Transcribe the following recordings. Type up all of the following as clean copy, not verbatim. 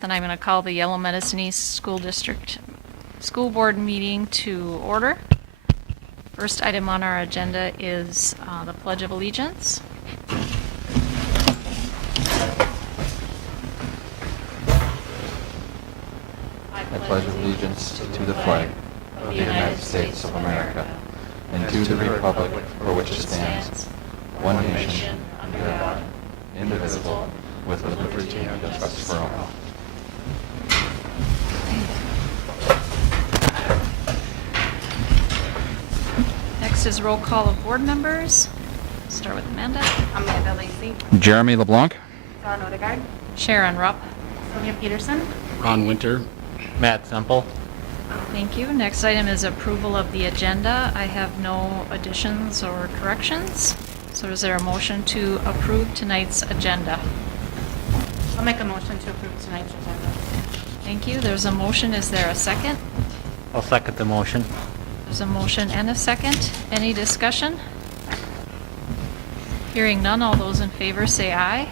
Then I'm going to call the Yellow Medicine East School District School Board meeting to order. First item on our agenda is the Pledge of Allegiance. I pledge allegiance to the flag of the United States of America and to the republic for which it stands, one nation, under God, indivisible, with liberty and justice for all. Next is roll call of board members. Start with Amanda. Amanda Lacey, Jeremy LeBlanc. Dawn Odegaard, Sharon Rupp. Sonia Peterson, Ron Winter. Matt Semple. Thank you. Next item is approval of the agenda. I have no additions or corrections. So is there a motion to approve tonight's agenda? I'll make a motion to approve tonight's agenda. Thank you. There's a motion. Is there a second? I'll second the motion. There's a motion and a second. Any discussion? Hearing none, all those in favor say aye.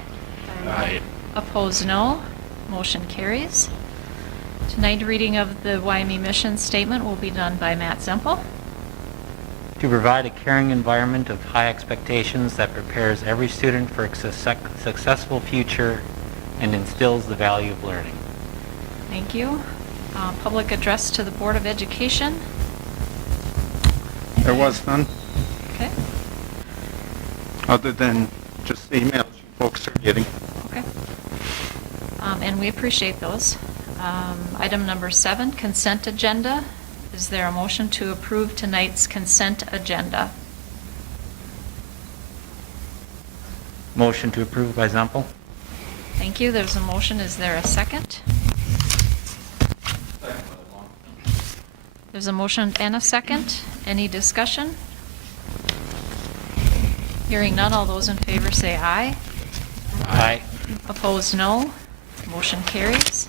Aye. Opposed, no. Motion carries. Tonight, reading of the Wyoming mission statement will be done by Matt Semple. To provide a caring environment of high expectations that prepares every student for a successful future and instills the value of learning. Thank you. Public address to the Board of Education. There was none, Okay. other than just emails you folks are getting. Okay. And we appreciate those. Item number 7, consent agenda. Is there a motion to approve tonight's consent agenda? Motion to approve by Semple. Thank you. There's a motion. Is there a second? There's a motion and a second. Any discussion? Hearing none, all those in favor say aye. Aye. Opposed, no. Motion carries.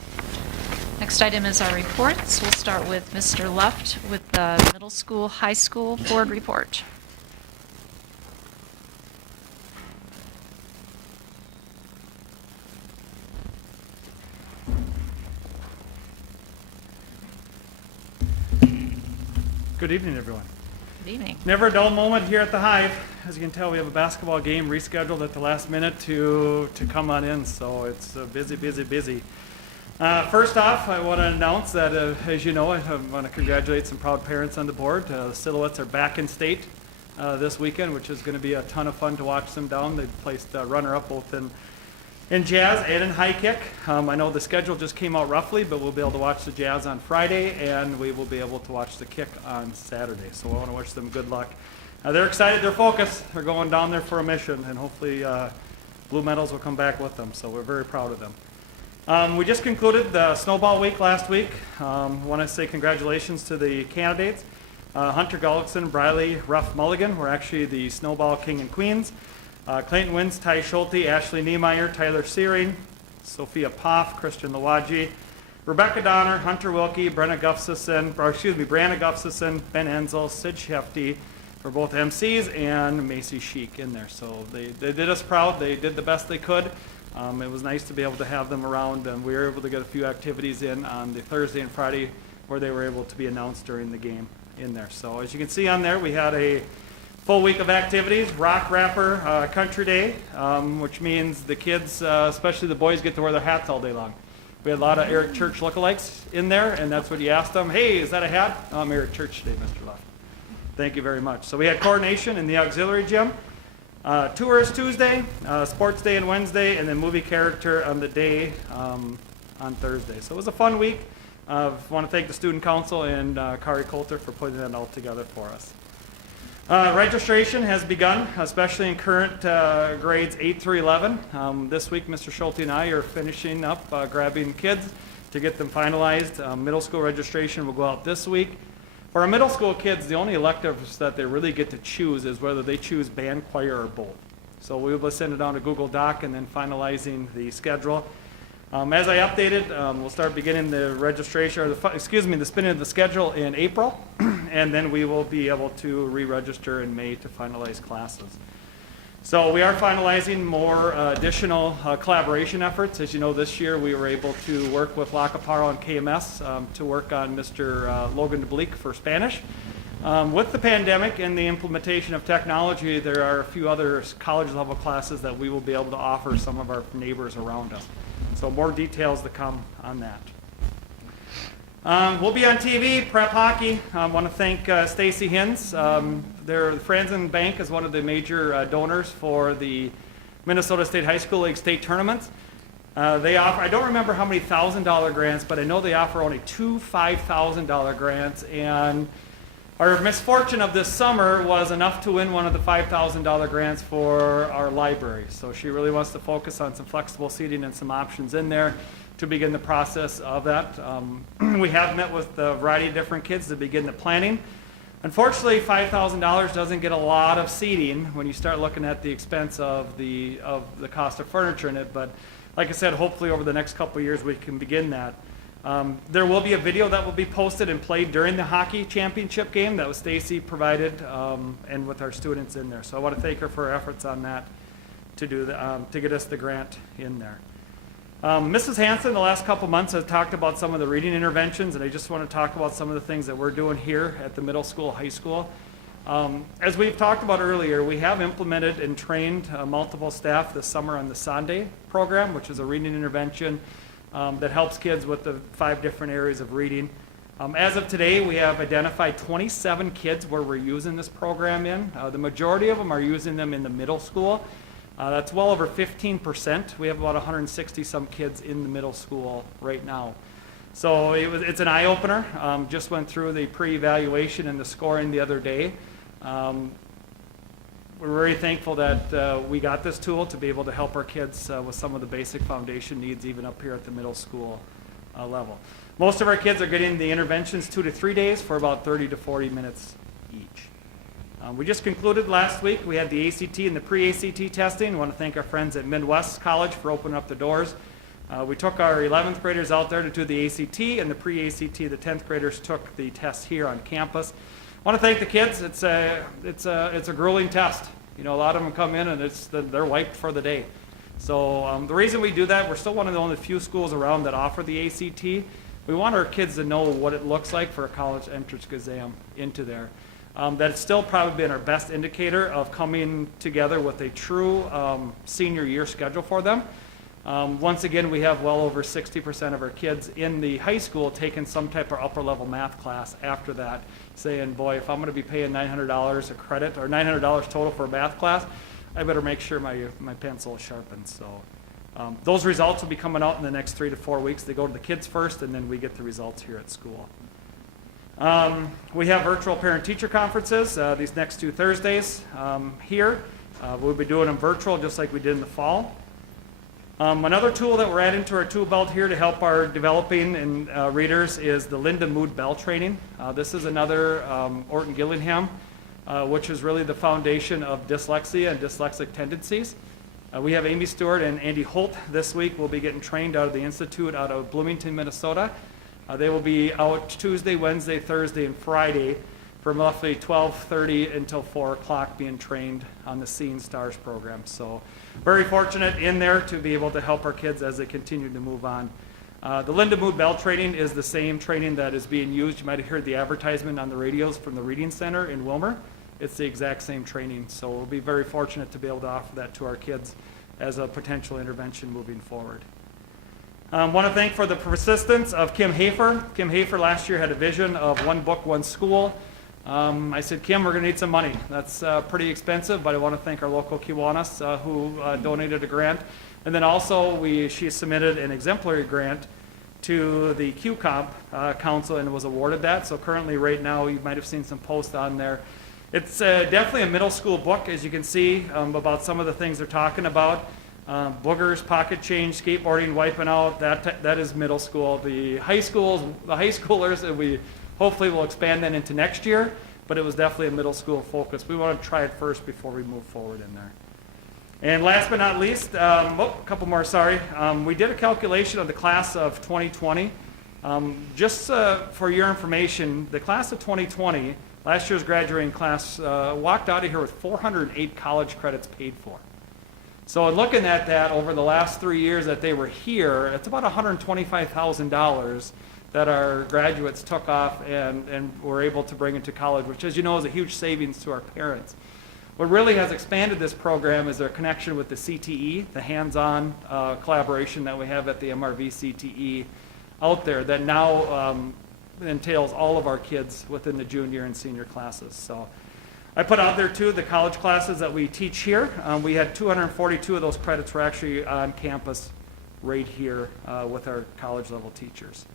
Next item is our reports. We'll start with Mr. Luft with the middle school, high school board report. Good evening, everyone. Good evening. Never a dull moment here at the Hive. As you can tell, we have a basketball game rescheduled at the last minute to come on in, so it's busy, busy, busy. First off, I want to announce that, as you know, I want to congratulate some proud parents on the board. The Silhouettes are back in state this weekend, which is going to be a ton of fun to watch them down. They placed runner-up both in Jazz and in high kick. I know the schedule just came out roughly, but we'll be able to watch the Jazz on Friday, and we will be able to watch the kick on Saturday. So I want to wish them good luck. They're excited, they're focused, they're going down there for a mission, and hopefully blue medals will come back with them, so we're very proud of them. We just concluded the Snowball Week last week. Want to say congratulations to the candidates. Hunter Gullickson, Briley, Ruff Mulligan were actually the Snowball King and Queens. Clayton Wins, Ty Schulte, Ashley Niemeyer, Tyler Searing, Sophia Poff, Christian Lawaji, Rebecca Donner, Hunter Wilkie, Brianna Gustafson, Ben Enzel, Sid Shefty for both MCs, and Macy Sheik in there. So they did us proud. They did the best they could. It was nice to be able to have them around, and we were able to get a few activities in on the Thursday and Friday where they were able to be announced during the game in there. So as you can see on there, we had a full week of activities, rock, rapper, country day, which means the kids, especially the boys, get to wear their hats all day long. We had a lot of Eric Church lookalikes in there, and that's what you asked them. Hey, is that a hat? I'm Eric Church today, Mr. Luft. Thank you very much. So we had coordination in the auxiliary gym, tours Tuesday, sports day on Wednesday, and then movie character on the day on Thursday. So it was a fun week. I want to thank the student council and Kari Coulter for putting that all together for us. Registration has begun, especially in current grades 8 through 11. This week, Mr. Schulte and I are finishing up grabbing kids to get them finalized. Middle school registration will go out this week. For our middle school kids, the only electives that they really get to choose is whether they choose band, choir, or both. So we will send it down to Google Doc and then finalizing the schedule. As I updated, we'll start beginning the registration, or the spinning of the schedule in April, and then we will be able to re-register in May to finalize classes. So we are finalizing more additional collaboration efforts. As you know, this year we were able to work with La Caparo and KMS to work on Mr. Logan DeBleek for Spanish. With the pandemic and the implementation of technology, there are a few other college level classes that we will be able to offer some of our neighbors around us. So more details to come on that. We'll be on TV, prep hockey. I want to thank Stacy Hins. Their Franzen Bank is one of the major donors for the Minnesota State High School League state tournaments. They offer, I don't remember how many $1,000 grants, but I know they offer only 2 $5,000 grants. And our misfortune of this summer was enough to win one of the $5,000 grants for our library. So she really wants to focus on some flexible seating and some options in there to begin the process of that. We have met with a variety of different kids to begin the planning. Unfortunately, $5,000 doesn't get a lot of seating when you start looking at the expense of the cost of furniture in it. But like I said, hopefully over the next couple of years we can begin that. There will be a video that will be posted and played during the hockey championship game that was Stacy provided and with our students in there. So I want to thank her for her efforts on that to do to get us the grant in there. Mrs. Hanson, the last couple months, has talked about some of the reading interventions, and I just want to talk about some of the things that we're doing here at the middle school, high school. As we've talked about earlier, we have implemented and trained multiple staff this summer on the Sunday program, which is a reading intervention that helps kids with the 5 different areas of reading. As of today, we have identified 27 kids where we're using this program in. The majority of them are using them in the middle school. That's well over 15%. We have about 160 some kids in the middle school right now. So it's an eye-opener. Just went through the pre-evaluation and the scoring the other day. We're very thankful that we got this tool to be able to help our kids with some of the basic foundation needs even up here at the middle school level. Most of our kids are getting the interventions 2 to 3 days for about 30 to 40 minutes each. We just concluded last week. We had the ACT and the pre-ACT testing. I want to thank our friends at Midwest College for opening up the doors. We took our 11th graders out there to do the ACT, and the pre-ACT, the 10th graders took the test here on campus. I want to thank the kids. It's a grueling test. You know, a lot of them come in and they're wiped for the day. So the reason we do that, we're still one of the only few schools around that offer the ACT. We want our kids to know what it looks like for a college entrance exam into there. That's still probably been our best indicator of coming together with a true senior year schedule for them. Once again, we have well over 60% of our kids in the high school taking some type of upper level math class after that, saying, boy, if I'm going to be paying $900 a credit or $900 total for a math class, I better make sure my pencil is sharpened. So those results will be coming out in the next 3 to 4 weeks. They go to the kids first, and then we get the results here at school. We have virtual parent-teacher conferences these next 2 Thursdays here. We'll be doing them virtual just like we did in the fall. Another tool that we're adding to our tool belt here to help our developing and readers is the Linda Mood Bell training. This is another Orton Gillingham, which is really the foundation of dyslexia and dyslexic tendencies. We have Amy Stewart and Andy Holt this week. Will be getting trained out of the Institute out of Bloomington, Minnesota. They will be out Tuesday, Wednesday, Thursday, and Friday from roughly 12:30 until 4 o'clock being trained on the Seeing Stars program. So very fortunate in there to be able to help our kids as they continue to move on. The Linda Mood Bell training is the same training that is being used. You might have heard the advertisement on the radios from the Reading Center in Wilmer. It's the exact same training. So we'll be very fortunate to be able to offer that to our kids as a potential intervention moving forward. Want to thank for the persistence of Kim Hafer. Kim Hafer last year had a vision of 1 book, 1 school. I said, Kim, we're going to need some money. That's pretty expensive, but I want to thank our local Kiwanis who donated a grant. And then also she submitted an exemplary grant to the QComp Council and was awarded that. So currently right now you might have seen some posts on there. It's definitely a middle school book, as you can see, about some of the things they're talking about. Boogers, pocket change, skateboarding, wiping out, that is middle school. The high schoolers, and we hopefully will expand that into next year, but it was definitely a middle school focus. We want to try it first before we move forward in there. And last but not least, a couple more, sorry. We did a calculation of the class of 2020. Just for your information, the class of 2020, Last year's graduating class walked out of here with 408 college credits paid for. So in looking at that over the last 3 years that they were here, it's about $125,000 that our graduates took off and were able to bring into college, which, as you know, is a huge savings to our parents. What really has expanded this program is their connection with the CTE, the hands-on collaboration that we have at the MRV CTE out there that now entails all of our kids within the junior and senior classes. So I put out there too the college classes that we teach here. We had 242 of those credits were actually on campus right here with our college level teachers.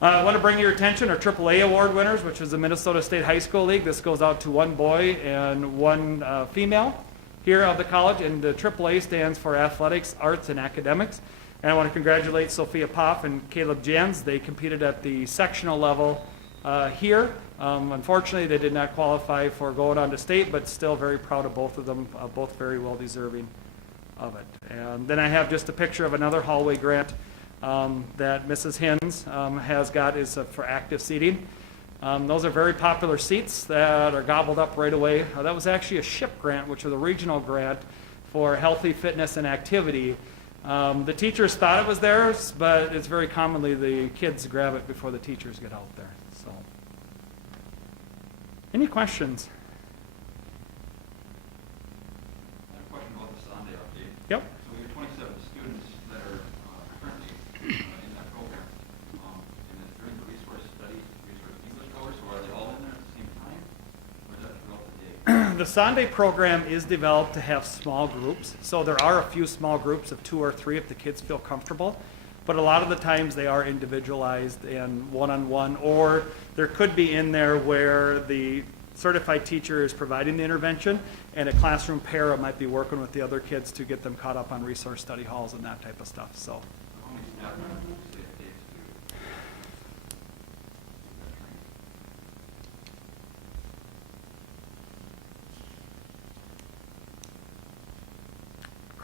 I want to bring your attention our AAA award winners, which is the Minnesota State High School League. This goes out to one boy and one female here of the college, and the AAA stands for Athletics, Arts, and Academics. And I want to congratulate Sophia Poff and Caleb Jans. They competed at the sectional level here. Unfortunately, they did not qualify for going on to state, but still very proud of both of them, both very well deserving of it. And then I have just a picture of another hallway grant that Mrs. Hins has got is for active seating. Those are very popular seats that are gobbled up right away. That was actually a SHIP grant, which was a regional grant for healthy fitness and activity. The teachers thought it was theirs, but it's very commonly the kids grab it before the teachers get out there. So, any questions? I have a question about the Sunday update. Yep. So we have 27 students that are currently in that program. And it's during the resource English course, so are they all in there at the same time? Or is that throughout the day? The Sunday program is developed to have small groups. So there are a few small groups of 2 or 3 if the kids feel comfortable. But a lot of the times they are individualized and one-on-one, or there could be in there where the certified teacher is providing the intervention and a classroom para might be working with the other kids to get them caught up on resource study halls and that type of stuff. So How many staff members do it takes to?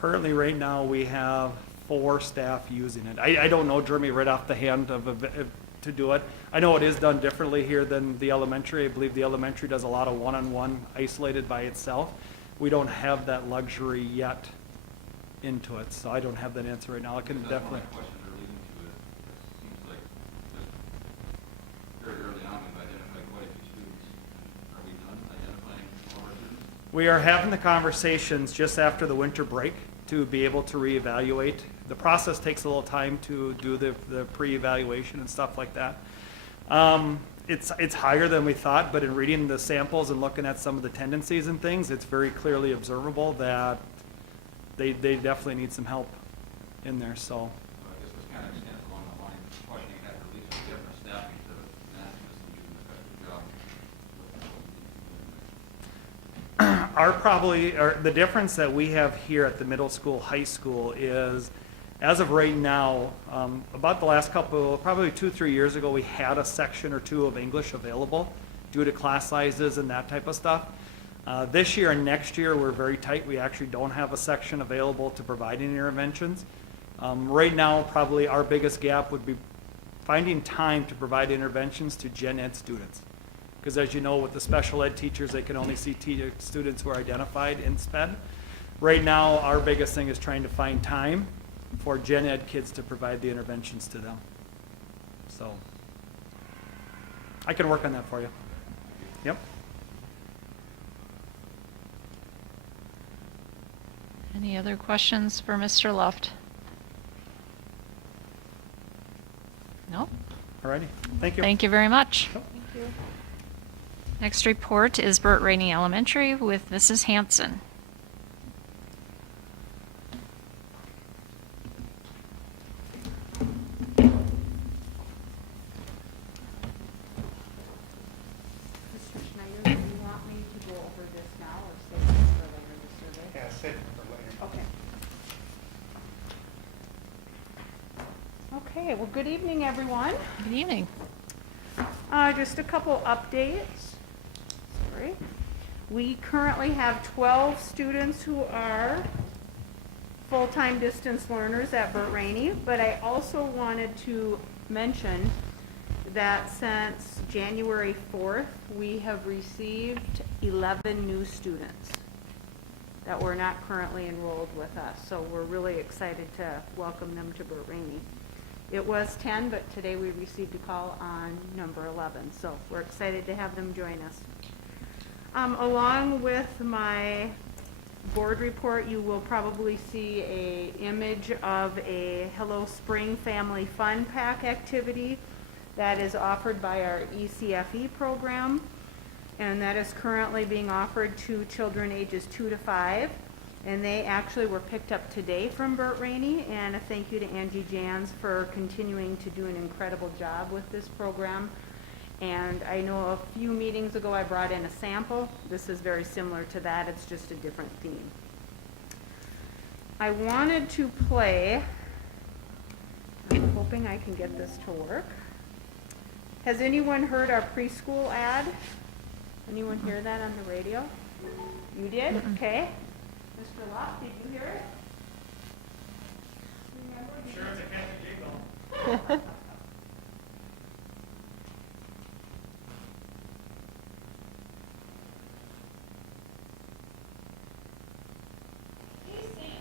currently right now we have 4 staff using it. I don't know, Jeremy, right off the hand to do it. I know it is done differently here than the elementary. I believe the elementary does a lot of one-on-one isolated by itself. We don't have that luxury yet into it, so I don't have that answer right now. I can That's definitely. one of my questions are leading to it. It seems like just very early on we've identified quite a few students. Are we done identifying all our students? We are having the conversations just after the winter break to be able to reevaluate. The process takes a little time to do the pre-evaluation and stuff like that. It's higher than we thought, but in reading the samples and looking at some of the tendencies and things, it's very clearly observable that they definitely need some help in there. So So I guess this kind of extends along the line of questioning that release of different staffing to asking us to do an effective job. the difference that we have here at the middle school, high school is, as of right now, about the last probably 2-3 years ago, we had a section or 2 of English available due to class sizes and that type of stuff. This year and next year, we're very tight. We actually don't have a section available to provide any interventions. Right now, probably our biggest gap would be finding time to provide interventions to gen ed students. Because as you know, with the special ed teachers, they can only see students who are identified in SPED. Right now, our biggest thing is trying to find time for gen ed kids to provide the interventions to them. So I can work on that for you. Yep. Any other questions for Mr. Luft? No? Alrighty. Thank you. Thank you very much. Yep. Next report is Burt Rainey Elementary with Mrs. Hanson. Mr. Schneider, do you want me to go over this now or save this for later in the survey? Yeah, save it for later. Okay. Okay, well, good evening, everyone. Good evening. Just a couple updates. Sorry. We currently have 12 students who are full-time distance learners at Burt Rainey, but I also wanted to mention that since January 4th, we have received 11 new students that were not currently enrolled with us. So we're really excited to welcome them to Burt Rainey. It was 10, but today we received a call on number 11. So we're excited to have them join us. Along with my board report, you will probably see an image of a Hello Spring Family Fun Pack activity that is offered by our ECFE program, and that is currently being offered to children ages 2 to 5. And they actually were picked up today from Burt Rainey, and a thank you to Angie Jans for continuing to do an incredible job with this program. And I know a few meetings ago I brought in a sample. This is very similar to that, it's just a different theme. I wanted to play, I'm hoping I can get this to work. Has anyone heard our preschool ad? Anyone hear that on the radio? You did? Okay. Mr. Locke, did you hear it? Remember? Sure, it's a catchy jingle. Hey Sam,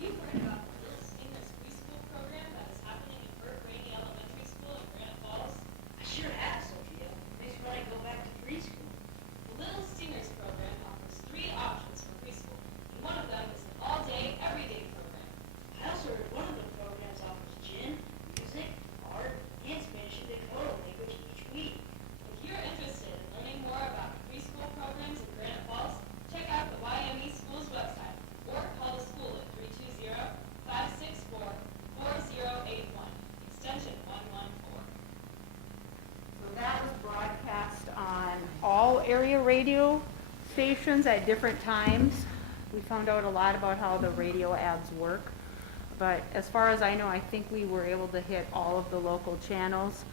you've heard about the Little Stingers preschool program that is happening at Burt Rainey Elementary School in Granite Falls? I sure have, Sophia. Makes me want to go back to preschool. The Little Stingers program offers 3 options for preschool, and one of them is an all-day, everyday program. I also heard one of the programs offers gym, music, art, and Spanish and Dakota language each week. If you're interested in learning more about the preschool programs in Granite Falls, check out the YME Schools website or call the school at 320-564-4081, extension 114. So that was broadcast on all area radio stations at different times. We found out a lot about how the radio ads work. But as far as I know, I think we were able to hit all of the local channels,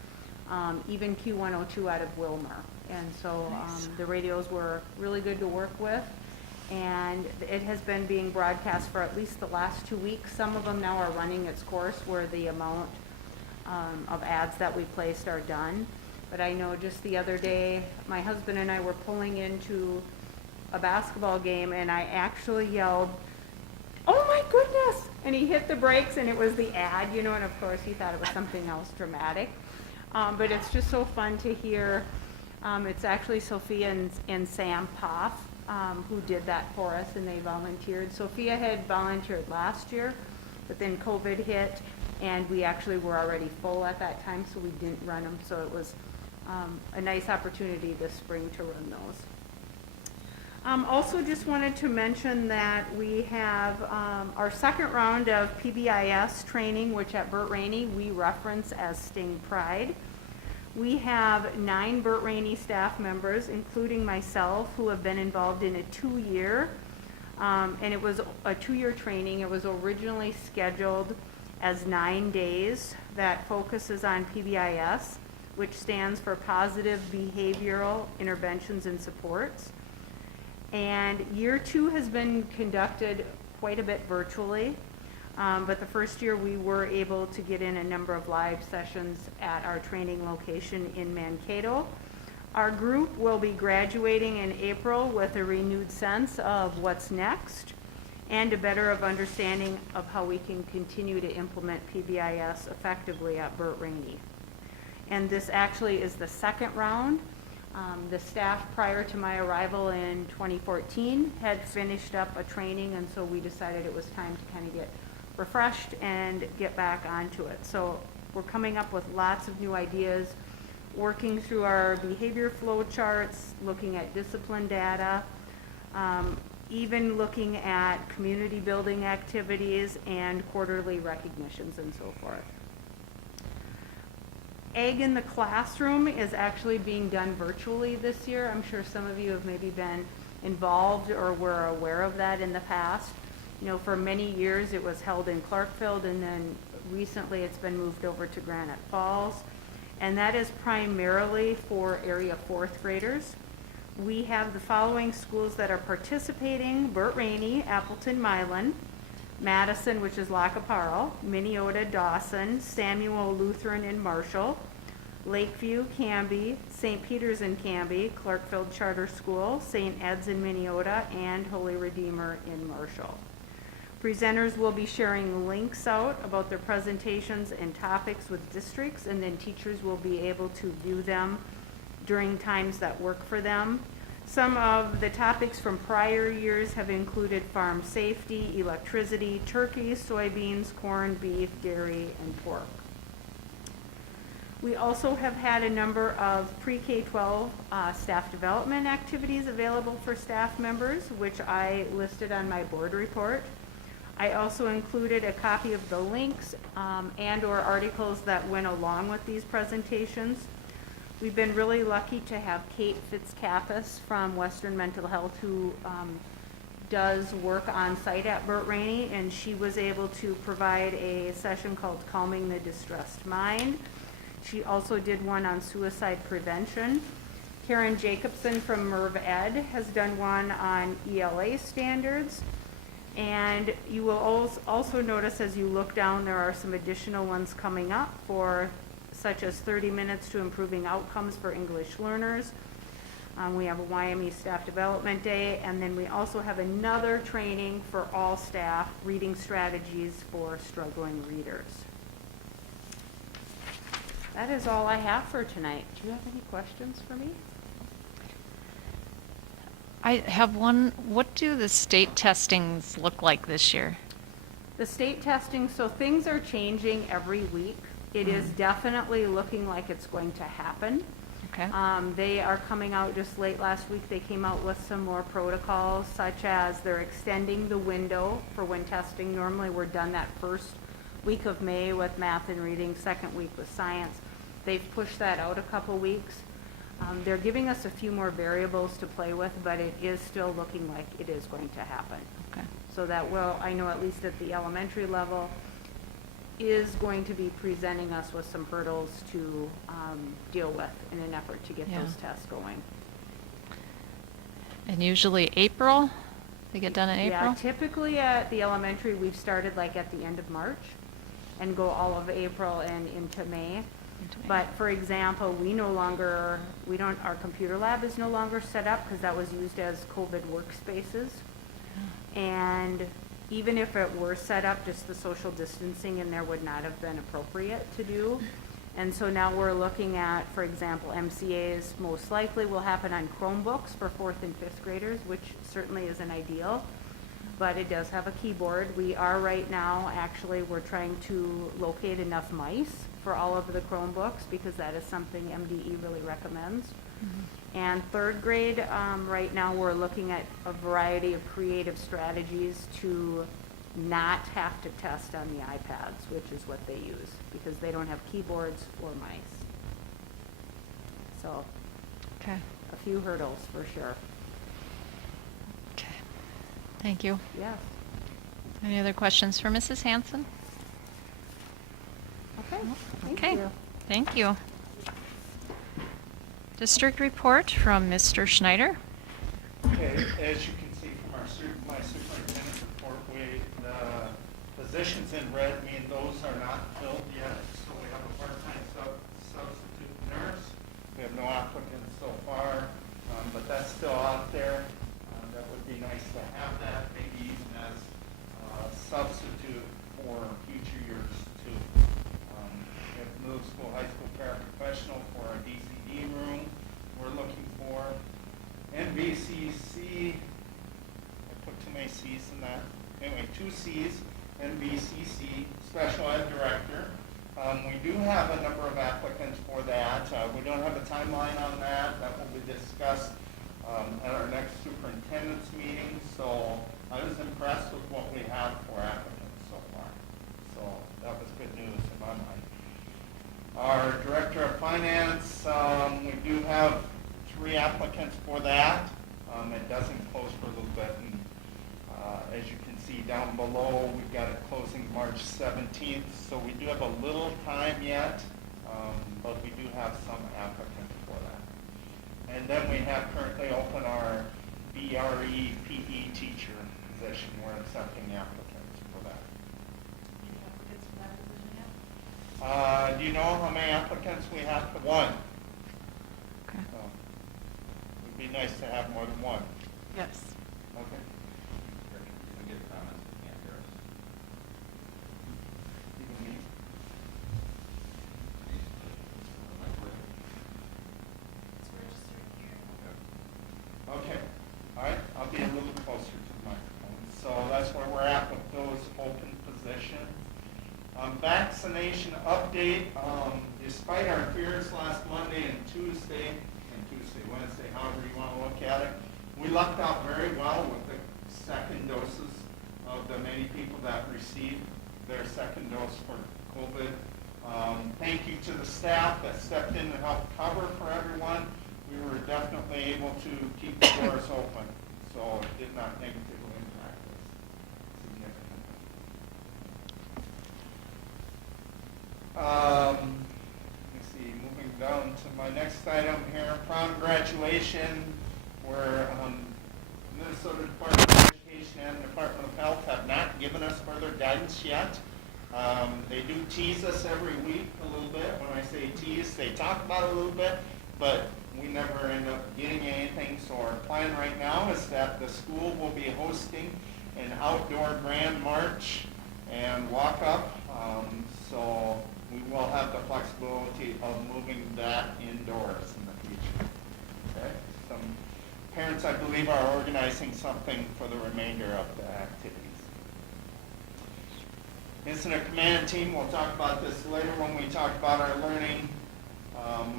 even Q102 out of Wilmer. And so the radios were really good to work with. And it has been being broadcast for at least the last 2 weeks. Some of them now are running its course where the amount of ads that we placed are done. But I know just the other day, my husband and I were pulling into a basketball game, and I actually yelled, "Oh my goodness!" And he hit the brakes, and it was the ad, you know, and of course he thought it was something else dramatic. But it's just so fun to hear. It's actually Sophia and Sam Poff who did that for us, and they volunteered. Sophia had volunteered last year, but then COVID hit, and we actually were already full at that time, so we didn't run them. So it was a nice opportunity this spring to run those. Also just wanted to mention that we have our second round of PBIS training, which at Burt Rainey we reference as Sting Pride. We have 9 Burt Rainey staff members, including myself, who have been involved in a 2-year, and it was a 2-year training. It was originally scheduled as 9 days that focuses on PBIS, which stands for Positive Behavioral Interventions and Supports. And year 2 has been conducted quite a bit virtually, but the first year we were able to get in a number of live sessions at our training location in Mankato. Our group will be graduating in April with a renewed sense of what's next and a better of understanding of how we can continue to implement PBIS effectively at Burt Rainey. And this actually is the second round. The staff prior to my arrival in 2014 had finished up a training, and so we decided it was time to kind of get refreshed and get back onto it. So we're coming up with lots of new ideas, working through our behavior flow charts, looking at discipline data, even looking at community building activities and quarterly recognitions and so forth. Ag in the Classroom is actually being done virtually this year. I'm sure some of you have maybe been involved or were aware of that in the past. You know, for many years it was held in Clarkfield, and then recently it's been moved over to Granite Falls. And that is primarily for area 4th graders. We have the following schools that are participating: Burt Rainey, Appleton, Milan, Madison, which is Lacaparo, Minneota, Dawson, Samuel Lutheran, and Marshall, Lakeview, Canby, St. Peter's in Canby, Clarkfield Charter School, St. Ed's in Minneota, and Holy Redeemer in Marshall. Presenters will be sharing links out about their presentations and topics with districts, and then teachers will be able to view them during times that work for them. Some of the topics from prior years have included farm safety, electricity, turkey, soybeans, corn, beef, dairy, and pork. We also have had a number of pre-K-12 staff development activities available for staff members, which I listed on my board report. I also included a copy of the links and/or articles that went along with these presentations. We've been really lucky to have Kate Fitzkaffis from Western Mental Health, who does work on site at Burt Rainey, and she was able to provide a session called Calming the Distressed Mind. She also did one on suicide prevention. Karen Jacobson from Merv Ed has done one on ELA standards. And you will also notice as you look down, there are some additional ones coming up for such as 30 minutes to improving outcomes for English learners. We have a YME Staff Development Day, and then we also have another training for all staff, reading strategies for struggling readers. That is all I have for tonight. Do you have any questions for me? I have one. What do the state testings look like this year? The state testing, so things are changing every week. It is definitely looking like it's going to happen. Okay. They are coming out just late last week. They came out with some more protocols, such as they're extending the window for when testing. Normally we're done that first week of May with math and reading, second week with science. They've pushed that out a couple weeks. They're giving us a few more variables to play with, but it is still looking like it is going to happen. Okay. So that will, I know at least at the elementary level, is going to be presenting us with some hurdles to deal with in an effort to get Yeah. those tests going. And usually April? They get done in April? Yeah, typically at the elementary, we've started like at the end of March and go all of April and into May. But for example, our computer lab is no longer set up because that was used as COVID workspaces. And even if it were set up, just the social distancing in there would not have been appropriate to do. And so now we're looking at, for example, MCAs most likely will happen on Chromebooks for 4th and 5th graders, which certainly isn't ideal, but it does have a keyboard. We are right now, actually, we're trying to locate enough mice for all of the Chromebooks because that is something MDE really recommends. And 3rd grade, right now we're looking at a variety of creative strategies to not have to test on the iPads, which is what they use, because they don't have keyboards or mice. So, Okay. a few hurdles for sure. Okay. Thank you. Yes. Any other questions for Mrs. Hanson? Okay. Thank Okay. you. Thank you. District report from Mr. Schneider. Okay, as you can see from my superintendent's report, the positions in red mean those are not filled yet. So we have a part-time substitute nurse. We have no applicants so far, but that's still out there. That would be nice to have that, maybe even as a substitute for future years too. We have middle school, high school paraprofessional for our DCD room. We're looking for NVCC, I put too many C's in that. Anyway, 2 C's, NVCC, special ed director. We do have a number of applicants for that. We don't have a timeline on that. That will be discussed at our next superintendent's meeting. So I was impressed with what we have for applicants so far. So that was good news in my mind. Our director of finance, we do have 3 applicants for that. It doesn't close for a little bit, and as you can see down below, we've got it closing March 17th, so we do have a little time yet, but we do have some applicants for that. And then we have currently open our BRE PE teacher position. We're accepting applicants for that. Do you know how many applicants we have? One. Okay. So, it would be nice to have more than one. Yes. Okay. You get comments, you can't hear us. Even me? It's registered here. Okay, all right, I'll be a little closer to the microphone. So that's where we're at with those open positions. Vaccination update, despite our fears last Monday and Wednesday, however you want to look at it, we lucked out very well with the second doses of the many people that received their second dose for COVID. Thank you to the staff that stepped in to help cover for everyone. We were definitely able to keep the doors open, so it did not negatively impact us significantly. Let's see, moving down to my next item here, prom graduation, where Minnesota Department of Education and Department of Health have not given us further guidance yet. They do tease us every week a little bit. When I say tease, they talk about it a little bit, but we never end up getting anything. So our plan right now is that the school will be hosting an outdoor grand march and walk up. So we will have the flexibility of moving that indoors in the future. Okay? Some parents, I believe, are organizing something for the remainder of the activities. Incident command team, we'll talk about this later when we talk about our learning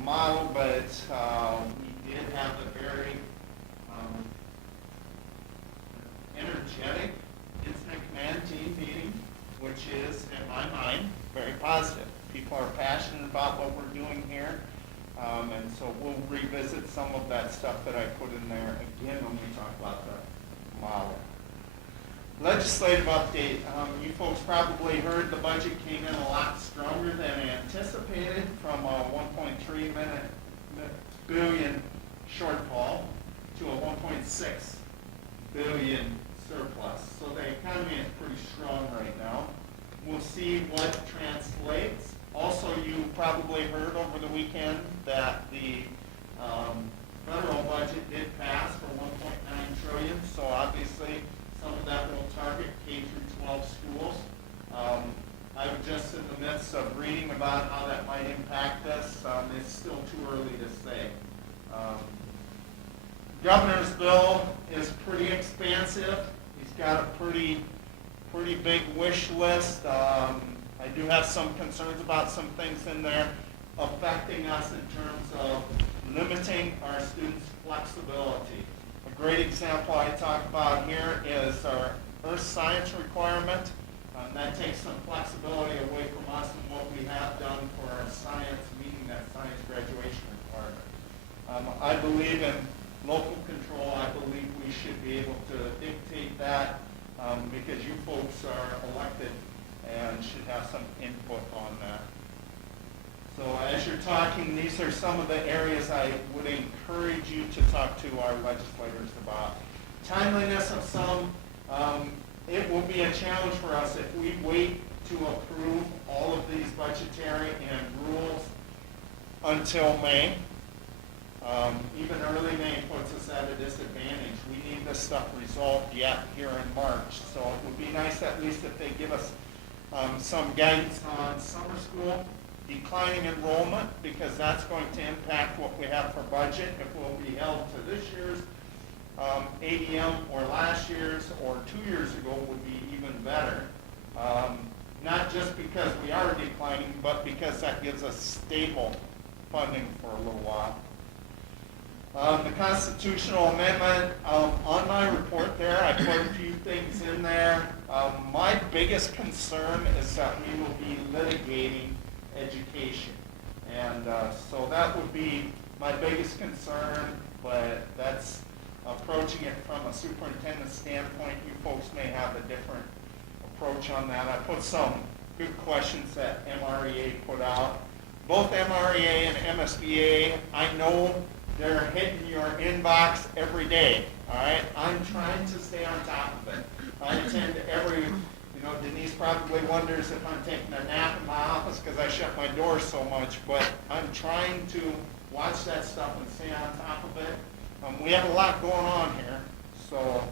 model, but we did have a very energetic incident command team meeting, which is, in my mind, very positive. People are passionate about what we're doing here, and so we'll revisit some of that stuff that I put in there again when we talk about the model. Legislative update. You folks probably heard the budget came in a lot stronger than anticipated, from a 1.3 billion shortfall to a 1.6 billion surplus. So the economy is pretty strong right now. We'll see what translates. Also, you probably heard over the weekend that the federal budget did pass for 1.9 trillion. So obviously, some of that will target K through 12 schools. I'm just in the midst of reading about how that might impact us. It's still too early to say. Governor's bill is pretty expansive. He's got a pretty big wish list. I do have some concerns about some things in there affecting us in terms of limiting our students' flexibility. A great example I talk about here is our earth science requirement. That takes some flexibility away from us and what we have done for our science, meeting that science graduation requirement. I believe in local control. I believe we should be able to dictate that because you folks are elected and should have some input on that. So as you're talking, these are some of the areas I would encourage you to talk to our legislators about. Timeliness of some, it will be a challenge for us if we wait to approve all of these budgetary and rules until May. Even early May puts us at a disadvantage. We need this stuff resolved yet here in March. So it would be nice at least if they give us some guidance on summer school, declining enrollment, because that's going to impact what we have for budget. If we'll be held to this year's ADM or last year's or 2 years ago would be even better. Not just because we are declining, but because that gives us stable funding for a little while. The constitutional amendment, on my report there, I put a few things in there. My biggest concern is that we will be litigating education. And so that would be my biggest concern, but that's approaching it from a superintendent standpoint. You folks may have a different approach on that. I put some good questions that MREA put out. Both MREA and MSBA, I know they're hitting your inbox every day, all right? I'm trying to stay on top of it. I attend every You know, Denise probably wonders if I'm taking a nap in my office because I shut my door so much, but I'm trying to watch that stuff and stay on top of it. We have a lot going on here, so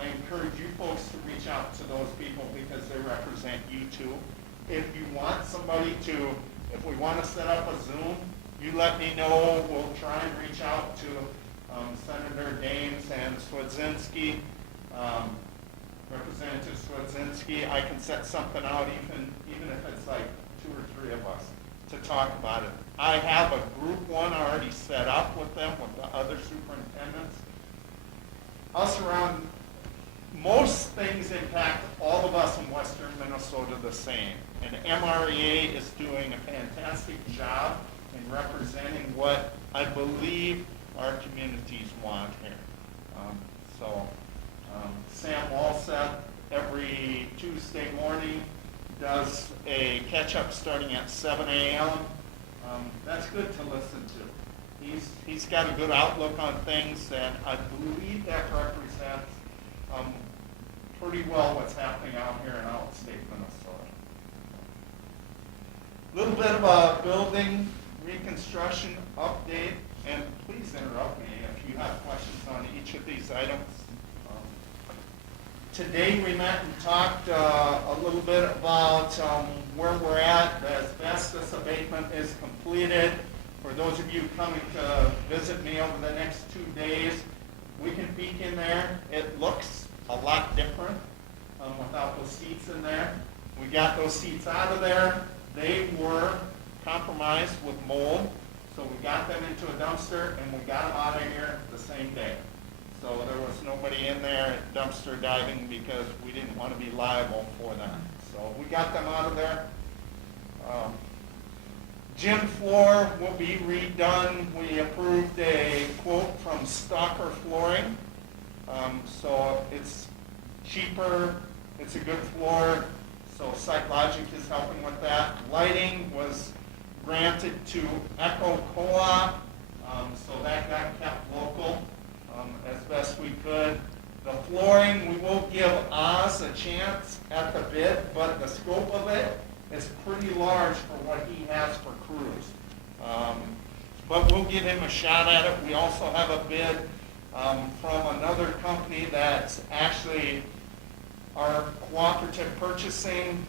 I encourage you folks to reach out to those people because they represent you too. If you want somebody to, if we want to set up a Zoom, you let me know. We'll try and reach out to Senator Dames and Swedzinski, Representative Swedzinski. I can set something out even if it's like 2 or 3 of us to talk about it. I have a group one already set up with them, with the other superintendents. Us around, most things impact all of us in western Minnesota the same. And MREA is doing a fantastic job in representing what I believe our communities want here. Sam Walseth every Tuesday morning does a catch-up starting at 7 a.m. That's good to listen to. He's got a good outlook on things, and I believe that represents pretty well what's happening out here in outstate Minnesota. A little bit of a building reconstruction update, and please interrupt me if you have questions on each of these items. Today we met and talked a little bit about where we're at. The asbestos abatement is completed. For those of you coming to visit me over the next 2 days, we can peek in there. It looks a lot different without those seats in there. We got those seats out of there. They were compromised with mold, so we got them into a dumpster and we got them out of here the same day. So there was nobody in there dumpster diving because we didn't want to be liable for that. So we got them out of there. Gym floor will be redone. We approved a quote from Stalker Flooring. So it's cheaper, it's a good floor, so SiteLogic is helping with that. Lighting was granted to Echo Co-op, so that got kept local as best we could. The flooring, we will give Oz a chance at the bid, but the scope of it is pretty large for what he has for crews. But we'll give him a shot at it. We also have a bid from another company that's actually our cooperative purchasing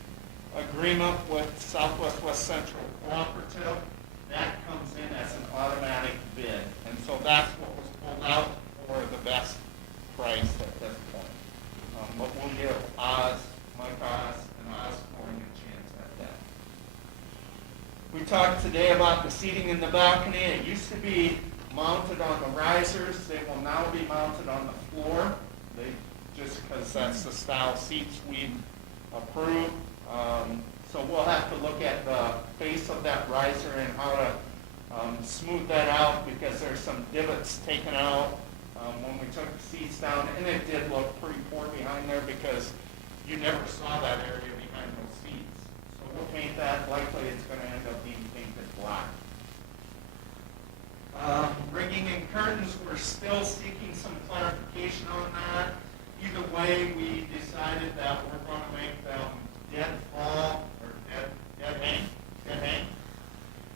agreement with Southwest West Central Cooperative. That comes in as an automatic bid. And so that's what was pulled out for the best price at this point. But we'll give Mike Oz and Oz Flooring a chance at that. We talked today about the seating in the balcony. It used to be mounted on the risers. They will now be mounted on the floor. Just because that's the style seats we approved. So we'll have to look at the face of that riser and how to smooth that out because there's some divots taken out when we took the seats down, and it did look pretty poor behind there because you never saw that area behind those seats. So we'll paint that. Likely it's going to end up being painted black. Rigging and curtains, we're still seeking some clarification on that. Either way, we decided that we're going to make them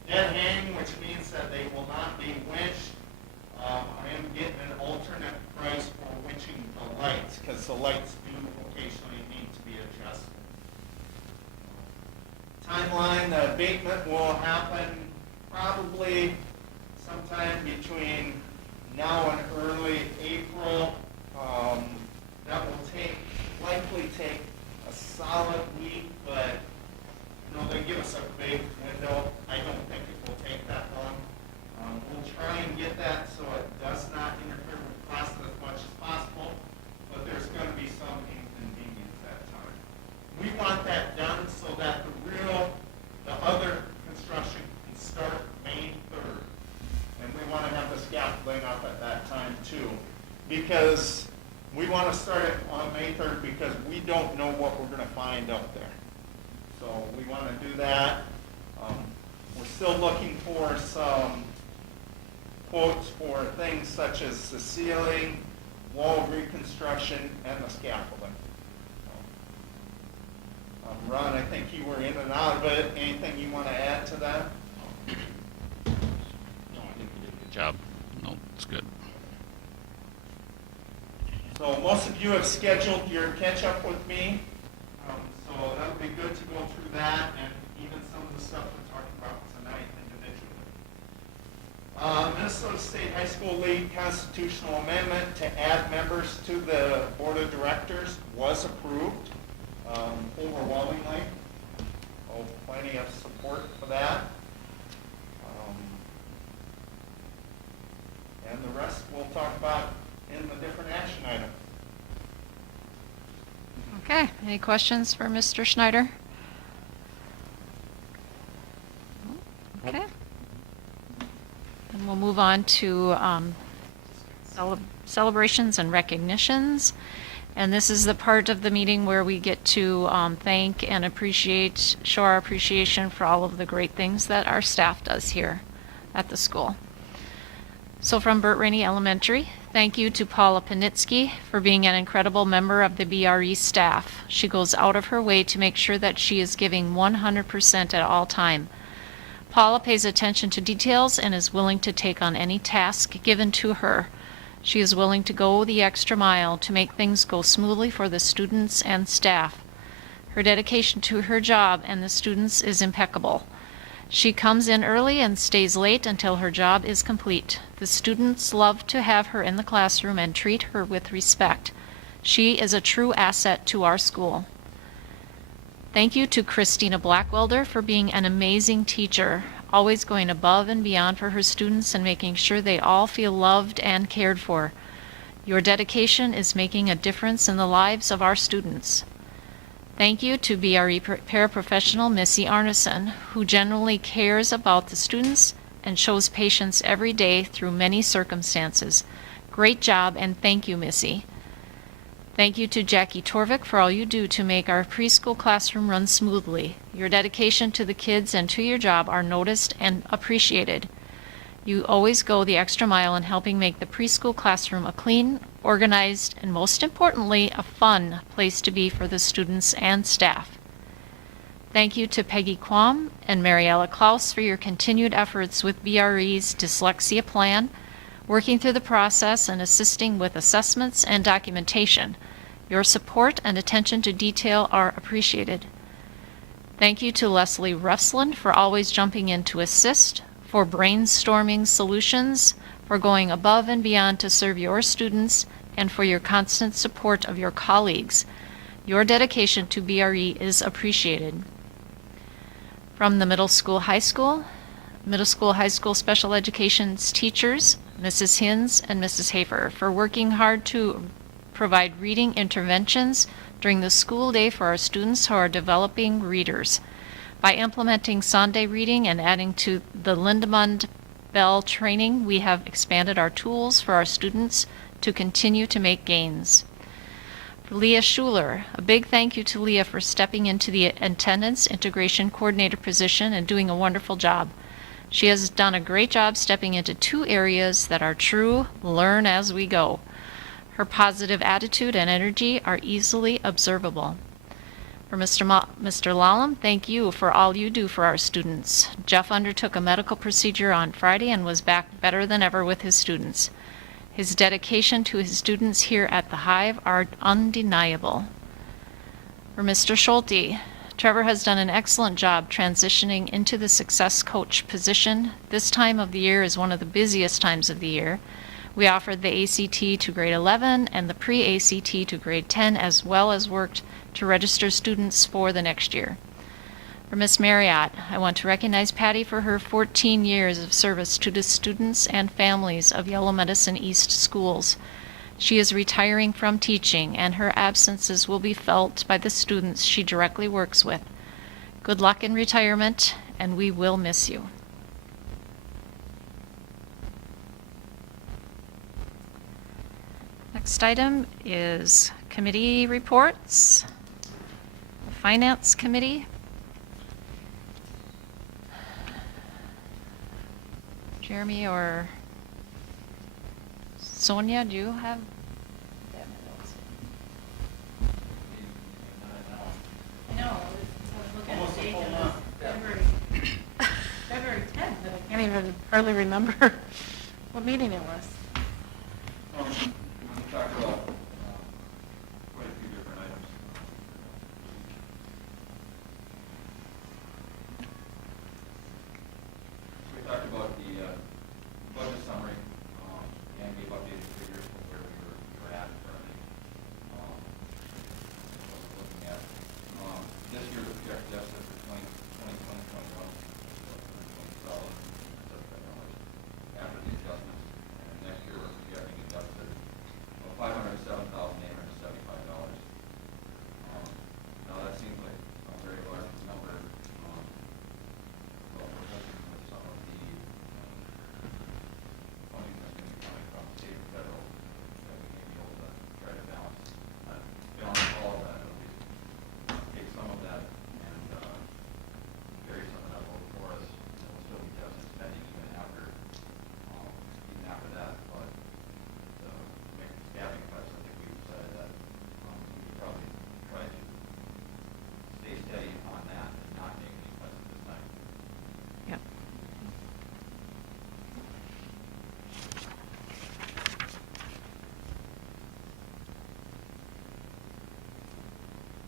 dead hang, which means that they will not be winched. I am getting an alternate price for winching the lights because the lights do occasionally need to be adjusted. Timeline, the abatement will happen probably sometime between now and early April. That will likely take a solid week, but they give us a big window. I don't think it will take that long. We'll try and get that so it does not interfere with cost as much as possible, but there's going to be some inconvenience that time. We want that done so that the other construction can start May 3rd. And we want to have the scaffolding up at that time too, because we want to start it on May 3rd because we don't know what we're going to find up there. So we want to do that. We're still looking for some quotes for things such as the ceiling, wall reconstruction, and the scaffolding. Ron, I think you were in and out of it. Anything you want to add to that? No, I think you did a good job. No, it's good. So most of you have scheduled your catch-up with me, so that'll be good to go through that and even some of the stuff we're talking about tonight individually. Minnesota State High School League constitutional amendment to add members to the Board of Directors was approved overwhelmingly. Oh, plenty of support for that. And the rest we'll talk about in the different action items. Okay, any questions for Mr. Schneider? Okay. And we'll move on to celebrations and recognitions. And this is the part of the meeting where we get to thank and appreciate, show our appreciation for all of the great things that our staff does here at the school. So from Burt Rainey Elementary, thank you to Paula Panitsky for being an incredible member of the BRE staff. She goes out of her way to make sure that she is giving 100% at all time. Paula pays attention to details and is willing to take on any task given to her. She is willing to go the extra mile to make things go smoothly for the students and staff. Her dedication to her job and the students is impeccable. She comes in early and stays late until her job is complete. The students love to have her in the classroom and treat her with respect. She is a true asset to our school. Thank you to Christina Blackwelder for being an amazing teacher, always going above and beyond for her students and making sure they all feel loved and cared for. Your dedication is making a difference in the lives of our students. Thank you to BRE paraprofessional Missy Arneson, who genuinely cares about the students and shows patience every day through many circumstances. Great job, and thank you, Missy. Thank you to Jackie Torvik for all you do to make our preschool classroom run smoothly. Your dedication to the kids and to your job are noticed and appreciated. You always go the extra mile in helping make the preschool classroom a clean, organized, and most importantly, a fun place to be for the students and staff. Thank you to Peggy Quam and Mariella Klaus for your continued efforts with BRE's dyslexia plan, working through the process and assisting with assessments and documentation. Your support and attention to detail are appreciated. Thank you to Leslie Rusland for always jumping in to assist, for brainstorming solutions, for going above and beyond to serve your students, and for your constant support of your colleagues. Your dedication to BRE is appreciated. From the middle school, high school special education's teachers, Mrs. Hins and Mrs. Hafer, for working hard to provide reading interventions during the school day for our students who are developing readers. By implementing Sunday reading and adding to the Lindemund Bell training, we have expanded our tools for our students to continue to make gains. For Leah Schuler, a big thank you to Leah for stepping into the attendance integration coordinator position and doing a wonderful job. She has done a great job stepping into two areas that are true learn as we go. Her positive attitude and energy are easily observable. For Mr. Lallam, thank you for all you do for our students. Jeff undertook a medical procedure on Friday and was back better than ever with his students. His dedication to his students here at the Hive are undeniable. For Mr. Schulte, Trevor has done an excellent job transitioning into the success coach position. This time of the year is one of the busiest times of the year. We offered the ACT to grade 11 and the pre-ACT to grade 10, as well as worked to register students for the next year. For Miss Marriott, I want to recognize Patty for her 14 years of service to the students and families of Yellow Medicine East schools. She is retiring from teaching, and her absences will be felt by the students she directly works with. Good luck in retirement, and we will miss you. Next item is committee reports. The Finance Committee. Jeremy or Sonia, do you have? No, Can't even hardly remember what meeting it was. We talked about quite a few different items. We talked about the budget summary and gave updated figures from where we were at currently. Looking at this year's projected deficit for 2020-2021 $20,000 after the adjustments, and next year we're projecting a deficit of $507,875. Now that seems like a very large number. But we're hoping with some of the funding that's going to be coming from state and federal that we may be able to try to balance all of that, at least take some of that and carry some of that over for us. And we'll still be deficit spending even after that. But to make staffing cuts, I think we decided that we should probably try to stay steady on that and not make any cuts at this time. Yep.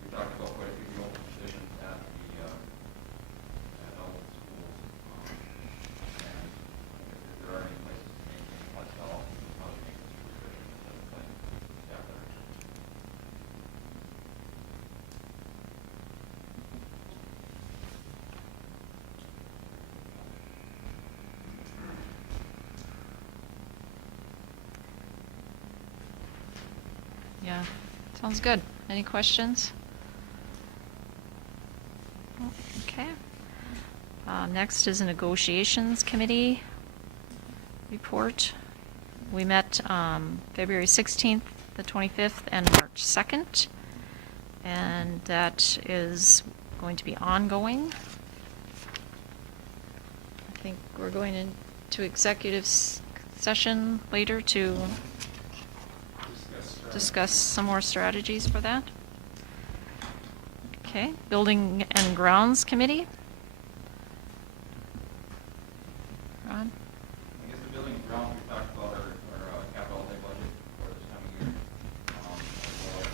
We talked about quite a few open positions at the at all the schools, and if there are any places to maintain cuts at all, we can probably make this position instead of putting staff there. Yeah, sounds good. Any questions? Okay. Next is a negotiations committee report. We met February 16th, the 25th, and March 2nd, and that is going to be ongoing. I think we're going into executive session later to discuss some more strategies for that. Okay, Building and Grounds Committee. Ron? I guess the building and grounds, we talked about our capital outlay budget for this coming year, as well as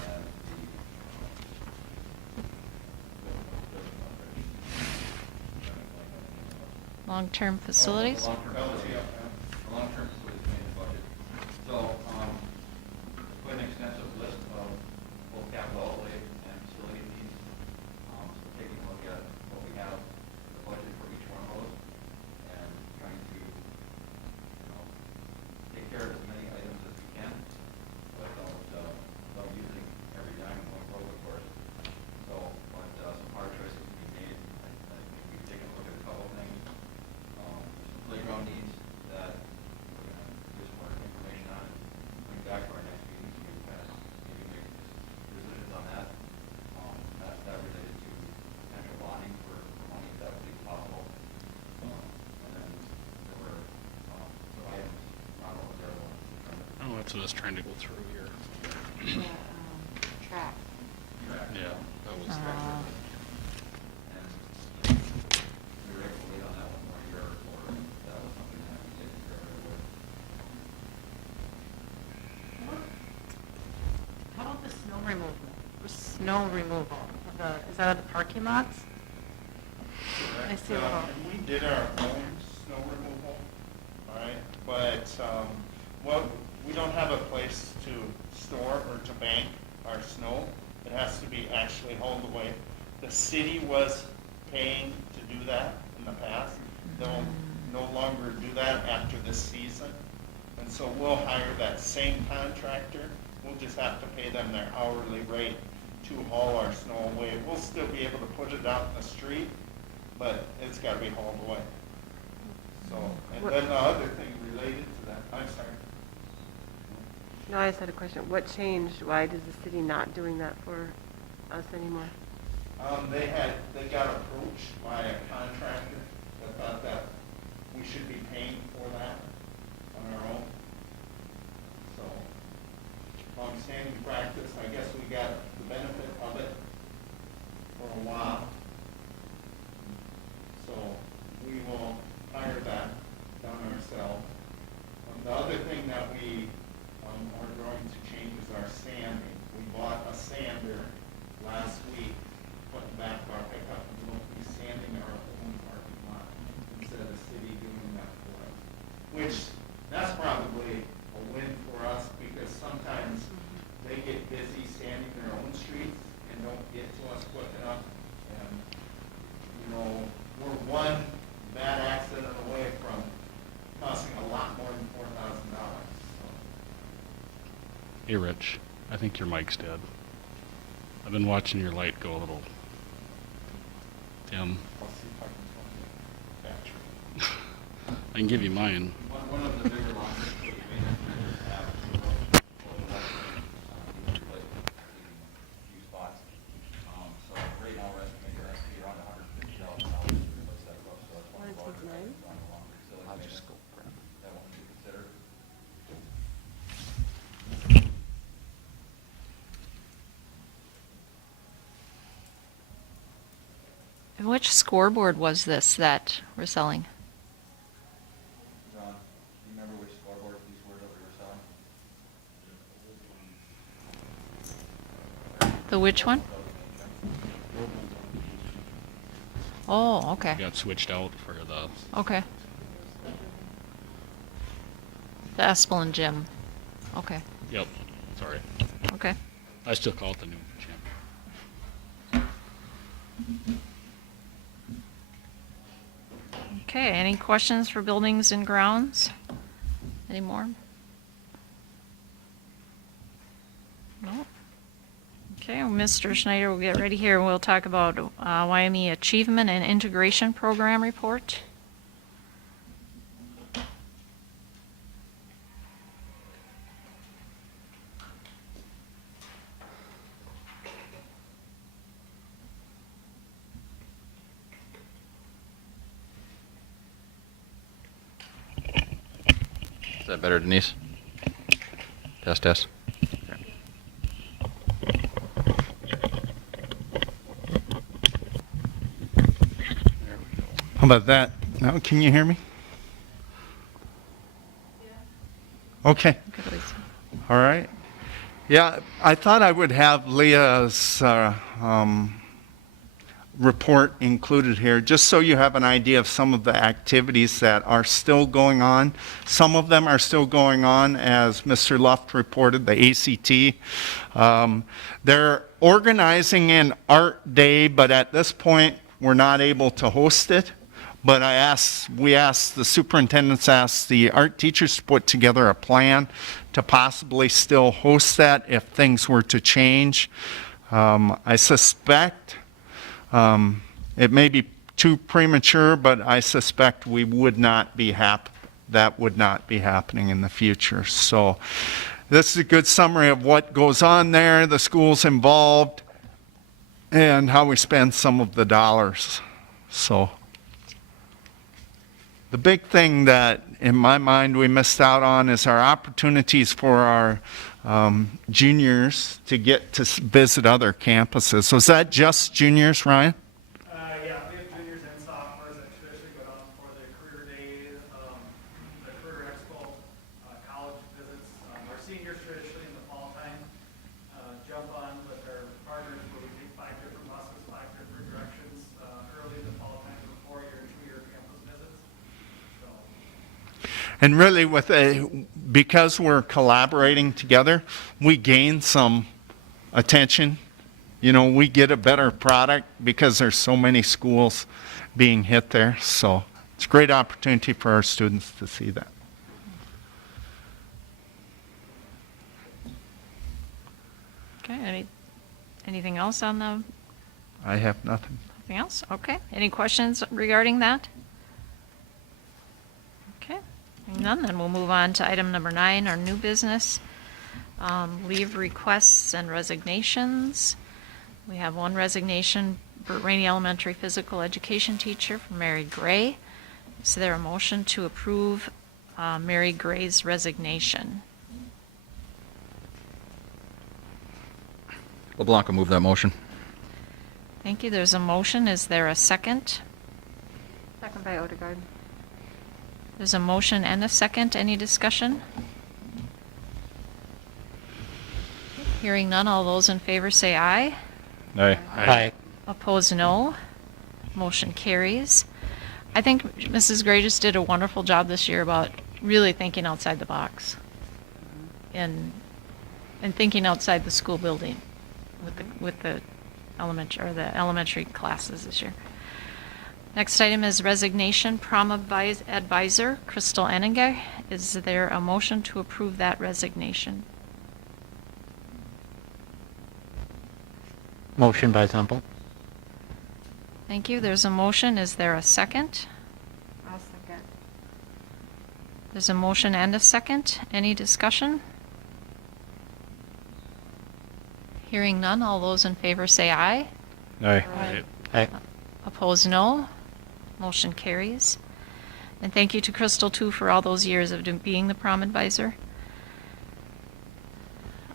the Long-term facilities? The long-term facilities maintenance budget. So, quite an extensive list of both capital outlay and facility needs. So taking a look at what we have in the budget for each one of those and trying to, take care of as many items as we can without using every dime going forward, of course. So, but some hard choices to be made. I think we've taken a look at a couple of things. Some playground needs that we're going to get some more information on and bring back to our next meeting so we can kind of maybe make decisions on that. That related to potential bonding for money if that would be possible. And then there were some items not over there. Oh, that's what I was trying to go through here. Track. Yeah, that was. And we were able to wait on that one more year, or that was something that we did with. How about the snow removal? Snow removal, is that at the parking lots? I see a little. We did our own snow removal, all right, but, well, we don't have a place to store or to bank our snow. It has to be actually hauled away. The city was paying to do that in the past. They'll no longer do that after this season. And so we'll hire that same contractor. We'll just have to pay them their hourly rate to haul our snow away. We'll still be able to put it out in the street, but it's got to be hauled away. So, and then the other thing related to that, I'm sorry. No, I just had a question. What changed? Why is the city not doing that for us anymore? They got approached by a contractor that thought that we should be paying for that on our own. So, long-standing practice, I guess we got the benefit of it for a while. So, we will hire that which that's probably a win for us because sometimes they get busy standing their own streets and don't get to us quick enough. And, you know, we're one bad accident away from costing a lot more than $4,000. So. Hey, Rich, I think your mic's dead. I've been watching your light go a little dim. I'll see if I can find the battery. I can give you mine. One of the bigger losses that we may have few spots. So right now, we're estimating that to be around $150,000 to replace that roof, so it's one of our $159,000? on the longer facility. I'll just go grab it. That one to consider. And which scoreboard was this that we're selling? Ron, do you remember which scoreboard these were that we were selling? The which one? Oh, okay, Got switched out for the, okay. The Espelin gym. Okay, yep, sorry. okay. I still call it the new gym. Okay, any questions for buildings and grounds? Any more? No? Okay, well, Mr. Schneider will get ready here and we'll talk about YME Achievement and Integration Program Report. Is that better, Denise? Test, test. How about that? Now, can you hear me? Okay. Good, Lisa. All right. Yeah, I thought I would have Leah's report included here, just so you have an idea of some of the activities that are still going on. Some of them are still going on, as Mr. Luft reported, the ACT. They're organizing an art day, but at this point, we're not able to host it. But the superintendents asked the art teachers to put together a plan to possibly still host that if things were to change. I suspect it may be too premature, but I suspect that would not be happening in the future. So this is a good summary of what goes on there, the schools involved, and how we spend some of the dollars. So the big thing that, in my mind, we missed out on is our opportunities for our juniors to get to visit other campuses. Was that just juniors, Ryan? Yeah, we have juniors and sophomores that traditionally go down for the career day, the career expo, college visits. Our seniors traditionally in the fall time jump on with our partners where we take 5 different buses, 5 different directions early in the fall time for 4-year and 2-year campus visits. So. And really, because we're collaborating together, we gain some attention. You know, we get a better product because there's so many schools being hit there. So it's a great opportunity for our students to see that. Okay, anything else on the, I have nothing. anything else? Okay, any questions regarding that? Okay, none, then we'll move on to item number 9, our new business. Leave requests and resignations. We have one resignation, Burt Rainey Elementary physical education teacher for Mary Gray. Is there a motion to approve Mary Gray's resignation? LeBlanc will move that motion. Thank you, there's a motion, is there a second? Second by Odegaard. There's a motion and a second, any discussion? Hearing none, all those in favor say aye. Aye. Aye. Opposed, no. Motion carries. I think Mrs. Gray just did a wonderful job this year about really thinking outside the box and thinking outside the school building with the elementary classes this year. Next item is resignation, prom advisor, Crystal Enninger. Is there a motion to approve that resignation? Motion by Zempel. Thank you. There's a motion. Is there a second? I'll second. There's a motion and a second. Any discussion? Hearing none, all those in favor say aye. Aye. Aye. Opposed, no. Motion carries. And thank you to Crystal, too, for all those years of being the prom advisor.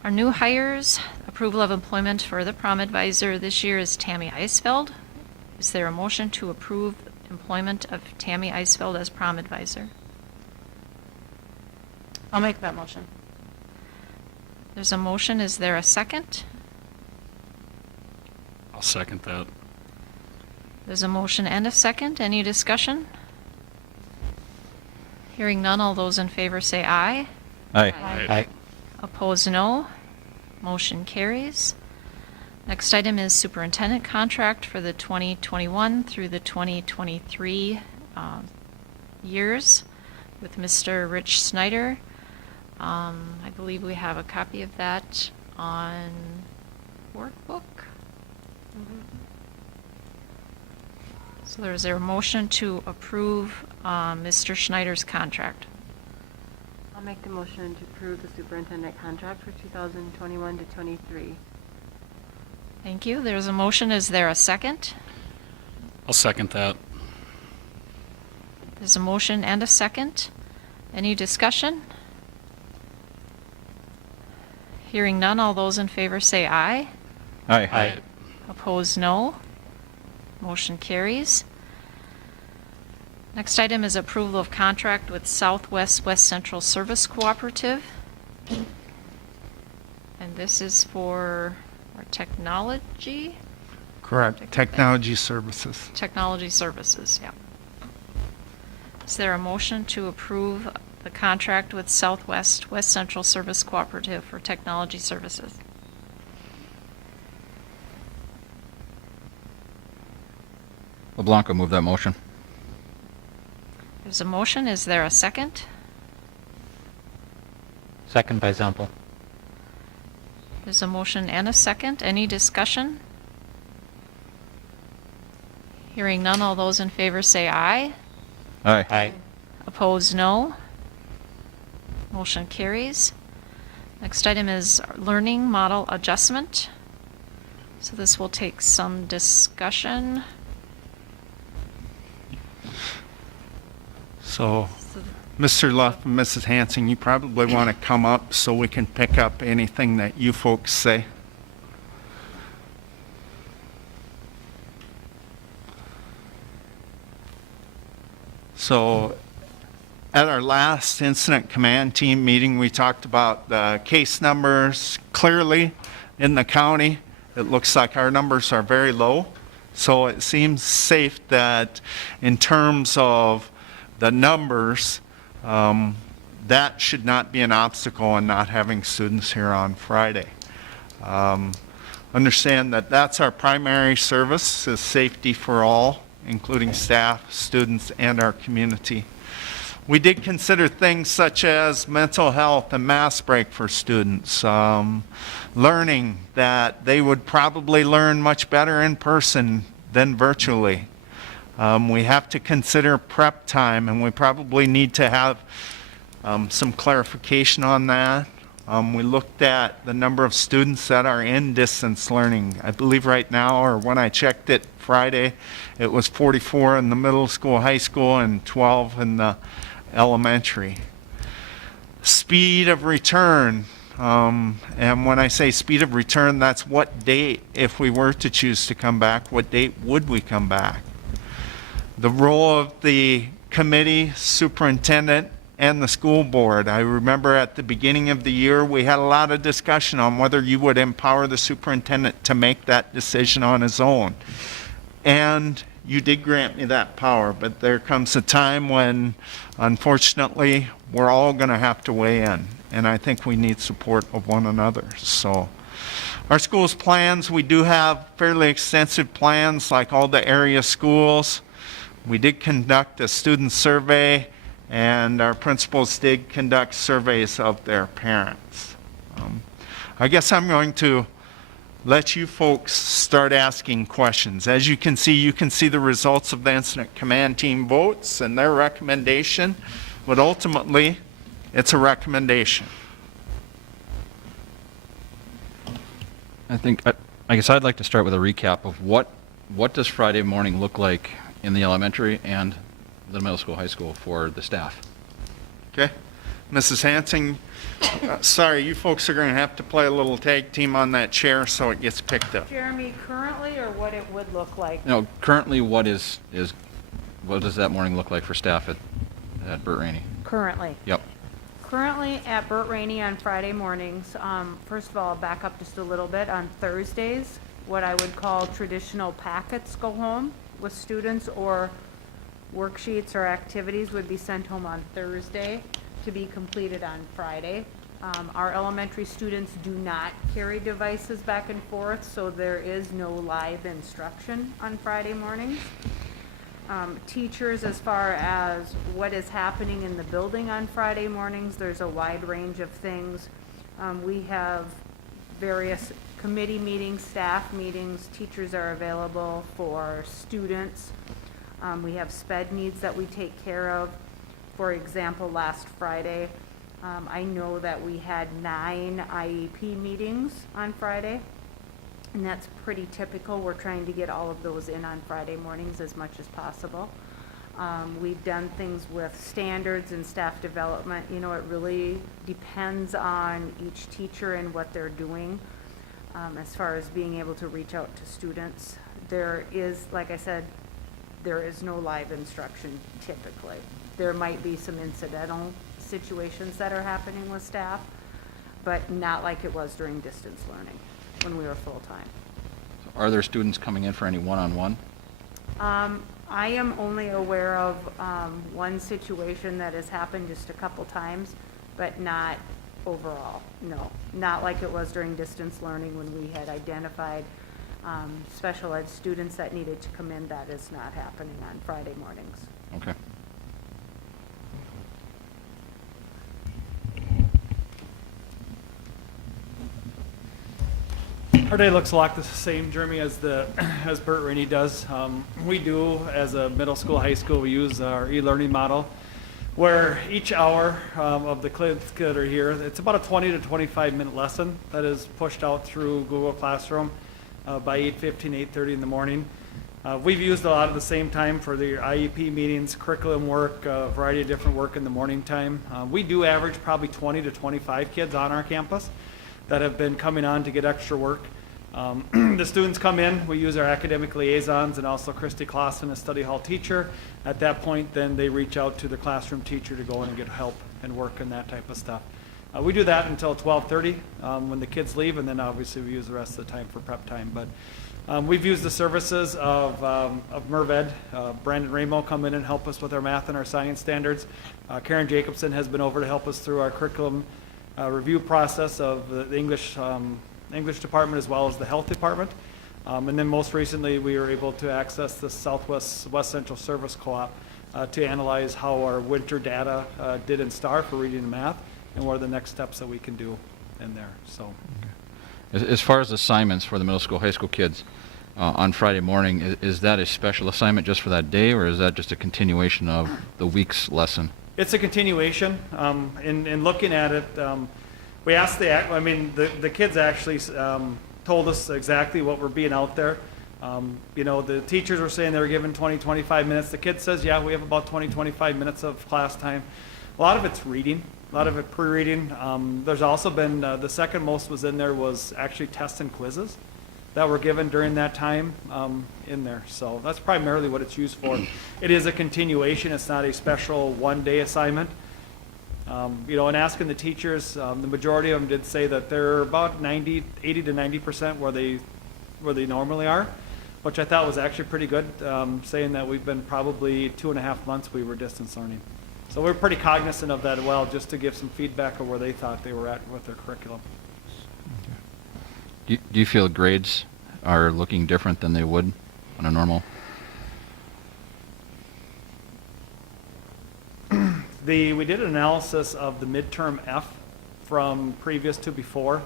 Our new hires, approval of employment for the prom advisor this year is Tammy Eisfeld. Is there a motion to approve employment of Tammy Eisfeld as prom advisor? I'll make that motion. There's a motion. Is there a second? I'll second that. There's a motion and a second. Any discussion? Hearing none, all those in favor say aye. Aye. Aye. Opposed, no. Motion carries. Next item is superintendent contract for the 2021 through the 2023 years with Mr. Rich Snyder. I believe we have a copy of that on workbook. So is there a motion to approve Mr. Schneider's contract? I'll make the motion to approve the superintendent contract for 2021 to 23. Thank you. There's a motion. Is there a second? I'll second that. There's a motion and a second. Any discussion? Hearing none, all those in favor say aye. Aye. Aye. Opposed, no. Motion carries. Next item is approval of contract with Southwest West Central Service Cooperative. And this is for our technology Correct. Technology services. services, yeah. Is there a motion to approve the contract with Southwest West Central Service Cooperative for technology services? LeBlanc will move that motion. There's a motion. Is there a second? Second by Zempel. There's a motion and a second. Any discussion? Hearing none, all those in favor say aye. Aye. Aye. Opposed, no. Motion carries. Next item is learning model adjustment. So this will take some discussion. So, Mr. Luff and Mrs. Hanson, you probably want to come up so we can pick up anything that you folks say. So, at our last incident command team meeting, we talked about the case numbers clearly in the county. It looks like our numbers are very low. So it seems safe that in terms of the numbers, that should not be an obstacle in not having students here on Friday. Understand that that's our primary service, is safety for all, including staff, students, and our community. We did consider things such as mental health and mass break for students, learning that they would probably learn much better in person than virtually. We have to consider prep time, and we probably need to have some clarification on that. We looked at the number of students that are in distance learning. I believe right now, or when I checked it Friday, it was 44 in the middle school, high school, and 12 in the elementary. Speed of return. And when I say speed of return, that's what date, if we were to choose to come back, what date would we come back? The role of the committee, superintendent, and the school board. I remember at the beginning of the year, we had a lot of discussion on whether you would empower the superintendent to make that decision on his own. And you did grant me that power, but there comes a time when, unfortunately, we're all going to have to weigh in, and I think we need support of one another. So our school's plans, we do have fairly extensive plans like all the area schools. We did conduct a student survey, and our principals did conduct surveys of their parents. I guess I'm going to let you folks start asking questions. As you can see the results of the incident command team votes and their recommendation, but ultimately, it's a recommendation. I guess I'd like to start with a recap of what does Friday morning look like in the elementary and the middle school, high school for the staff? Okay? Mrs. Hansing, sorry, you folks are going to have to play a little tag team on that chair so it gets picked up. Jeremy, currently, or what it would look like? No, currently what does that morning look like for staff at Burt Rainey? Currently. Yep. Currently at Burt Rainey on Friday mornings, first of all, I'll back up just a little bit. On Thursdays, what I would call traditional packets go home with students, or worksheets or activities would be sent home on Thursday to be completed on Friday. Our elementary students do not carry devices back and forth, so there is no live instruction on Friday mornings. Teachers, as far as what is happening in the building on Friday mornings, there's a wide range of things. We have various committee meetings, staff meetings, teachers are available for students. We have sped needs that we take care of. For example, last Friday, I know that we had 9 IEP meetings on Friday, and that's pretty typical. We're trying to get all of those in on Friday mornings as much as possible. We've done things with standards and staff development. You know, it really depends on each teacher and what they're doing as far as being able to reach out to students. There is, like I said, there is no live instruction typically. There might be some incidental situations that are happening with staff, but not like it was during distance learning when we were full-time. Are there students coming in for any one-on-one? I am only aware of one situation that has happened just a couple times, but not overall, no. Not like it was during distance learning when we had identified special ed students that needed to come in. That is not happening on Friday mornings. Okay. Our day looks a lot the same, Jeremy, as Burt Rainey does. We do, as a middle school, high school, we use our e-learning model, where each hour of the kids that are here, it's about a 20 to 25 minute lesson that is pushed out through Google Classroom by 8:15, 8:30 in the morning. We've used a lot of the same time for the IEP meetings, curriculum work, a variety of different work in the morning time. We do average probably 20 to 25 kids on our campus that have been coming on to get extra work. The students come in, we use our academic liaisons and also Christy Clausen, a study hall teacher. At that point, then they reach out to the classroom teacher to go in and get help and work and that type of stuff. We do that until 12:30 when the kids leave, and then obviously we use the rest of the time for prep time. But we've used the services of Merved. Brandon Ramo come in and help us with our math and our science standards. Karen Jacobson has been over to help us through our curriculum review process of the English department as well as the health department. And then most recently we were able to access the Southwest West Central Service Co-op to analyze how our winter data did in STAR for reading and math, and what are the next steps that we can do in there. So, As far as assignments for the middle school, high school kids on Friday morning, is that a special assignment just for that day, or is that just a continuation of the week's lesson? it's a continuation. In looking at it, we asked the kids actually told us exactly what we're being out there. You know, the teachers were saying they were given 20, 25 minutes. The kid says, yeah, we have about 20, 25 minutes of class time. A lot of it's reading, a lot of it pre-reading. There's also been, the second most was in there was actually tests and quizzes that were given during that time in there. So that's primarily what it's used for. It is a continuation. It's not a special one-day assignment. You know, and asking the teachers, the majority of them did say that they're about 80 to 90% where they normally are. which I thought was actually pretty good, saying that we've been probably 2.5 months we were distance learning. So we're pretty cognizant of that as well, just to give some feedback of where they thought they were at with their curriculum. Do you feel grades are looking different than they would on a normal? We did an analysis of the midterm F from previous to before.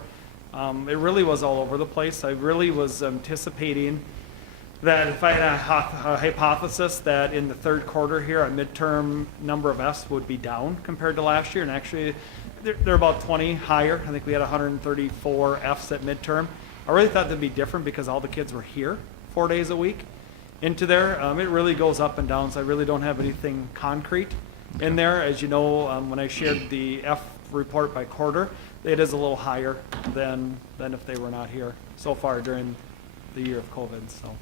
It really was all over the place. I really was anticipating that if I had a hypothesis that in the third quarter here, our midterm number of Fs would be down compared to last year, and actually they're about 20 higher. I think we had 134 Fs at midterm. I really thought that'd be different because all the kids were here 4 days a week into there. It really goes up and down, so I really don't have anything concrete in there. As you know, when I shared the F report by quarter, it is a little higher than if they were not here so far during the year of COVID. So.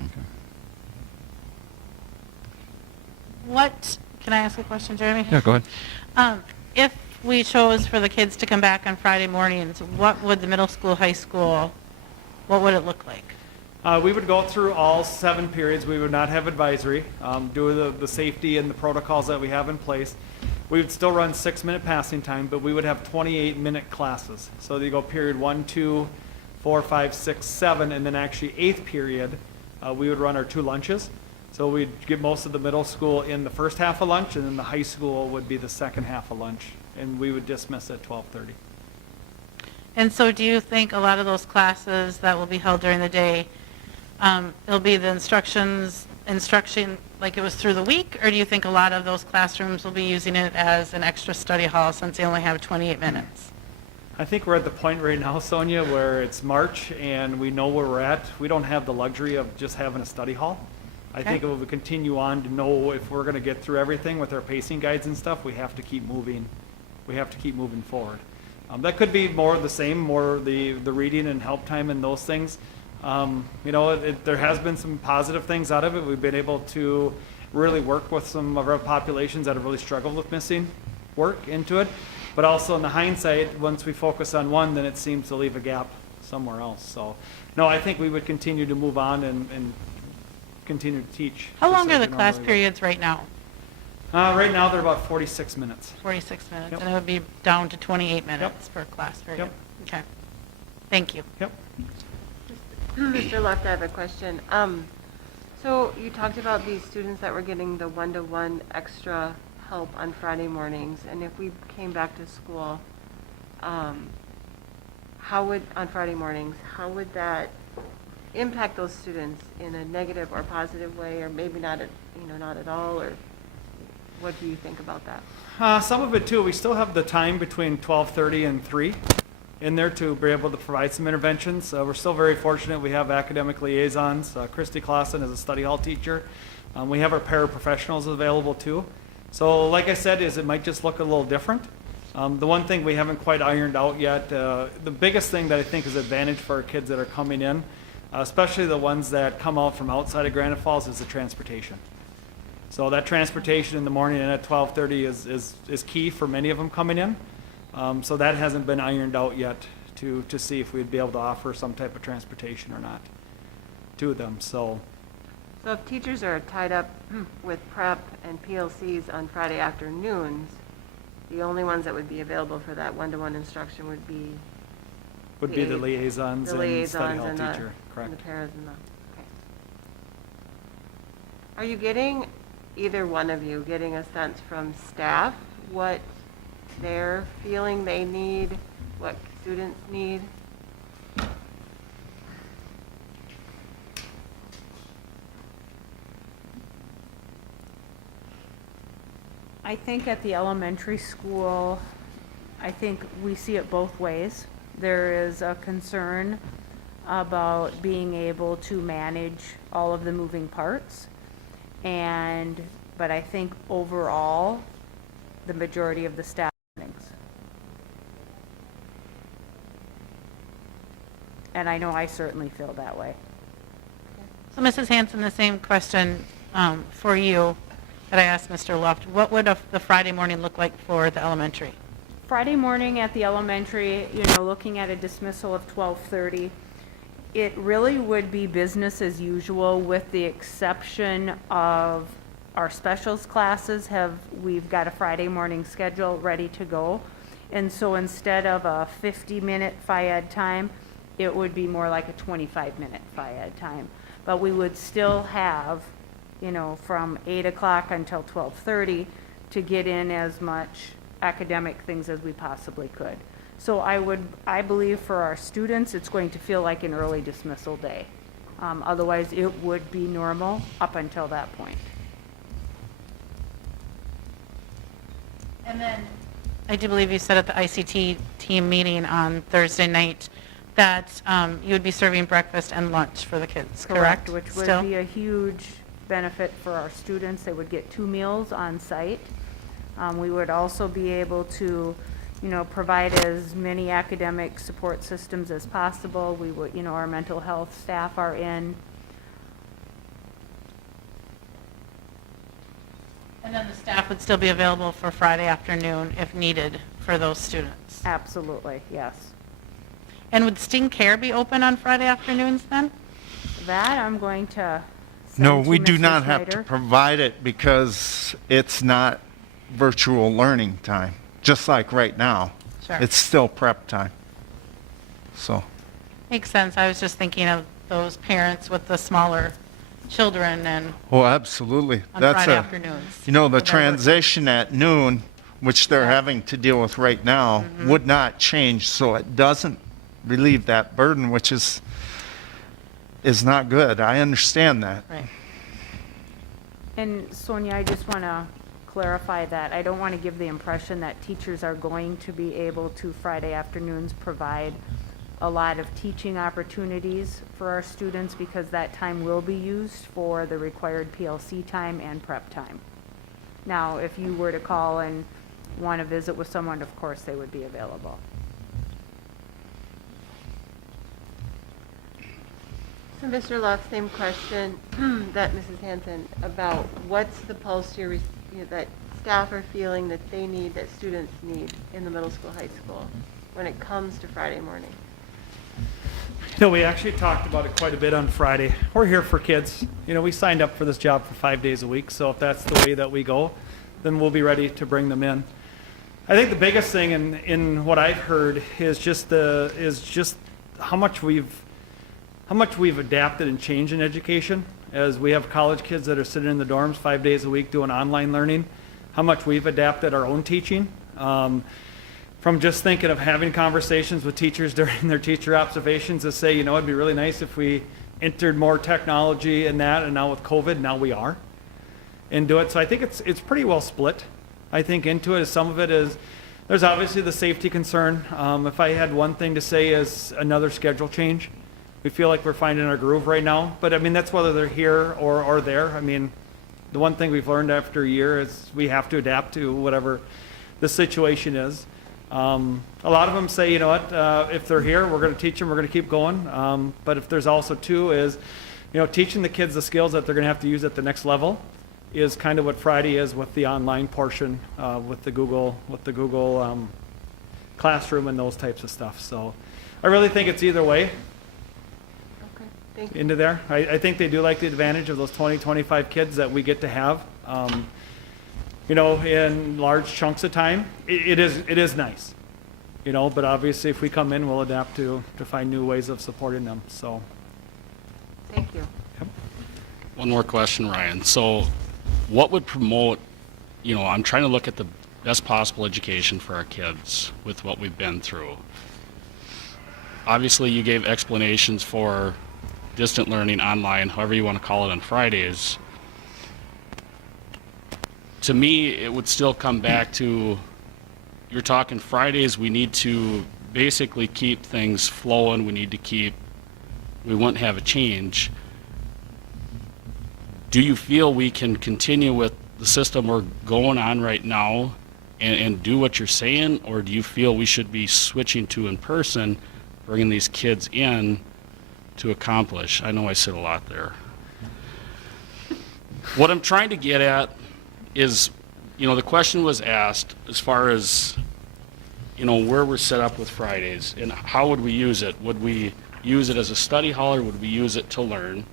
Okay. What, can I ask a question, Jeremy? Yeah, go ahead. If we chose for the kids to come back on Friday mornings, what would the middle school, high school, what would it look like? We would go through all 7 periods. We would not have advisory, due to the safety and the protocols that we have in place. We would still run 6-minute passing time, but we would have 28-minute classes. So you go period 1, 2, 4, 5, 6, 7, and then actually 8th period, we would run our 2 lunches. So we'd get most of the middle school in the first half of lunch, and then the high school would be the second half of lunch, and we would dismiss at 12:30. And so do you think a lot of those classes that will be held during the day, it'll be the instruction like it was through the week, or do you think a lot of those classrooms will be using it as an extra study hall since they only have 28 minutes? I think we're at the point right now, Sonia, where it's March and we know where we're at. We don't have the luxury of just having a study hall. I think if we continue on to know if we're going to get through everything with our pacing guides and stuff, we have to keep moving. We have to keep moving forward. That could be more of the same, more the reading and help time and those things. You know, there has been some positive things out of it. We've been able to really work with some of our populations that have really struggled with missing work into it. But also in the hindsight, once we focus on one, then it seems to leave a gap somewhere else. So, no, I think we would continue to move on and continue to teach. How long are the Just like we class normally periods right now? would. Right now, they're about 46 minutes. 46 minutes, Yep. and it would be down to 28 minutes per class period? Yep. Okay. Thank you. Yep. Mr. Luft, I have a question. So you talked about these students that were getting the 1-to-1 extra help on Friday mornings, and if we came back to school, on Friday mornings, how would that impact those students in a negative or positive way, or maybe not at all, or what do you think about that? Some of it too, we still have the time between 12:30 and 3 in there to be able to provide some interventions. We're still very fortunate. We have academic liaisons. Christy Clausen is a study hall teacher. We have our paraprofessionals available too. So like I said, it might just look a little different. The one thing we haven't quite ironed out yet, the biggest thing that I think is an advantage for our kids that are coming in, especially the ones that come out from outside of Granite Falls, is the transportation. So that transportation in the morning and at 12:30 is key for many of them coming in. So that hasn't been ironed out yet to see if we'd be able to offer some type of transportation or not to them. So if teachers are tied up with prep and PLCs on Friday afternoons, the only ones that would be available for that 1-to-1 instruction would be the liaisons and study hall and teacher, the correct? paras and the, okay. Are you getting, either one of you, getting a sense from staff what they're feeling they need, what students need? I think at the elementary school, I think we see it both ways. There is a concern about being able to manage all of the moving parts. But I think overall, the majority of the staff learnings. And I know I certainly feel that way. So Mrs. Hanson, the same question for you that I asked Mr. Luft. What would the Friday morning look like for the elementary? Friday morning at the elementary, looking at a dismissal of 12:30, It really would be business as usual, with the exception of our specials classes we've got a Friday morning schedule ready to go. And so instead of a 50-minute Phi-Ed time, it would be more like a 25-minute Phi-Ed time. But we would still have, from 8 o'clock until 12:30 to get in as much academic things as we possibly could. So I believe for our students, it's going to feel like an early dismissal day. Otherwise, it would be normal up until that point. And then, I do believe you said at the ICT team meeting on Thursday night that you would be serving breakfast and lunch for the kids, correct? Which would Still? be a huge benefit for our students. They would get 2 meals on site. We would also be able to, provide as many academic support systems as possible. We would, our mental health staff are in. And then the staff would still be available for Friday afternoon if needed for those students. Absolutely, yes. And would Sting Care be open on Friday afternoons then? That I'm going to No, send to we do Mr. not have to Snyder. provide it because it's not virtual learning time, just like right now. Sure. It's still prep time. So, Makes sense. I was just thinking of those parents with the smaller children and oh, absolutely. on That's Friday a, afternoons. the Would that work? transition at noon, which they're having to deal with right now, Mm-hmm. would not change, so it doesn't relieve that burden, which is not good. I understand that. Right. And Sonia, I just want to clarify that. I don't want to give the impression that teachers are going to be able to Friday afternoons provide a lot of teaching opportunities for our students, because that time will be used for the required PLC time and prep time. Now, if you were to call and want to visit with someone, of course, they would be available. So Mr. Luff, same question that Mrs. Hanson, about what's the pulse that staff are feeling that they need, that students need in the middle school, high school, when it comes to Friday morning? We actually talked about it quite a bit on Friday. We're here for kids. We signed up for this job for 5 days a week, so if that's the way that we go, then we'll be ready to bring them in. I think the biggest thing in what I've heard is just how much we've adapted and changed in education, as we have college kids that are sitting in the dorms 5 days a week doing online learning, how much we've adapted our own teaching. From just thinking of having conversations with teachers during their teacher observations to say, it'd be really nice if we entered more technology in that, and now with COVID, now we are, and do it. So I think it's pretty well split. I think into it, some of it is, there's obviously the safety concern. If I had one thing to say is another schedule change. We feel like we're finding our groove right now, but that's whether they're here or there. The one thing we've learned after a year is we have to adapt to whatever the situation is. A lot of them say, if they're here, we're going to teach them, we're going to keep going. But if there's also two is, teaching the kids the skills that they're going to have to use at the next level is kind of what Friday is with the online portion, with the Google Classroom and those types of stuff. So I really think it's either way. Okay, thank you. Into there. I think they do like the advantage of those 20-25 kids that we get to have. In large chunks of time, it is nice, but obviously if we come in, we'll adapt to find new ways of supporting them, so. Thank you. One more question, Ryan. So what would promote, I'm trying to look at the best possible education for our kids with what we've been through. Obviously, you gave explanations for distant learning, online, however you want to call it, on Fridays. To me, it would still come back to, you're talking Fridays, we need to basically keep things flowing, we won't have a change. Do you feel we can continue with the system we're going on right now and do what you're saying, or do you feel we should be switching to in person, bringing these kids in to accomplish? I know I said a lot there. What I'm trying to get at is, the question was asked as far as, where we're set up with Fridays and how would we use it? Would we use it as a study hall or would we use it to learn?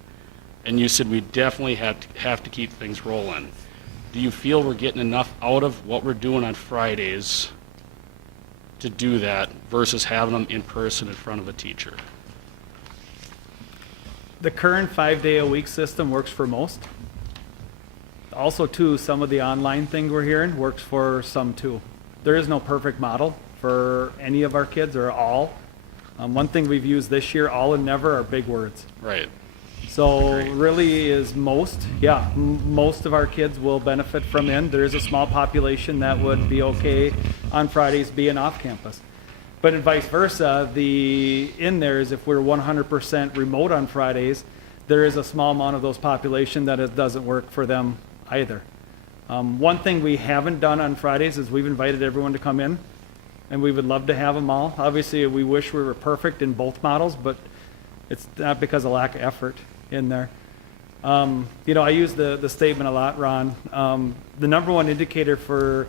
And you said we definitely have to keep things rolling. Do you feel we're getting enough out of what we're doing on Fridays to do that versus having them in person in front of a teacher? The current 5-day-a-week system works for most. Also, too, some of the online thing we're hearing works for some, too. There is no perfect model for any of our kids or all. One thing we've used this year, all and never, are big words. Right. So Agreed. really is most, yeah, most of our kids will benefit from in. There is a small population that would be okay on Fridays being off campus. But vice versa, the in there is if we're 100% remote on Fridays, there is a small amount of those population that it doesn't work for them either. One thing we haven't done on Fridays is we've invited everyone to come in, and we would love to have them all. Obviously, we wish we were perfect in both models, but it's not because of lack of effort in there. You know, I use the statement a lot, Ron. The number one indicator for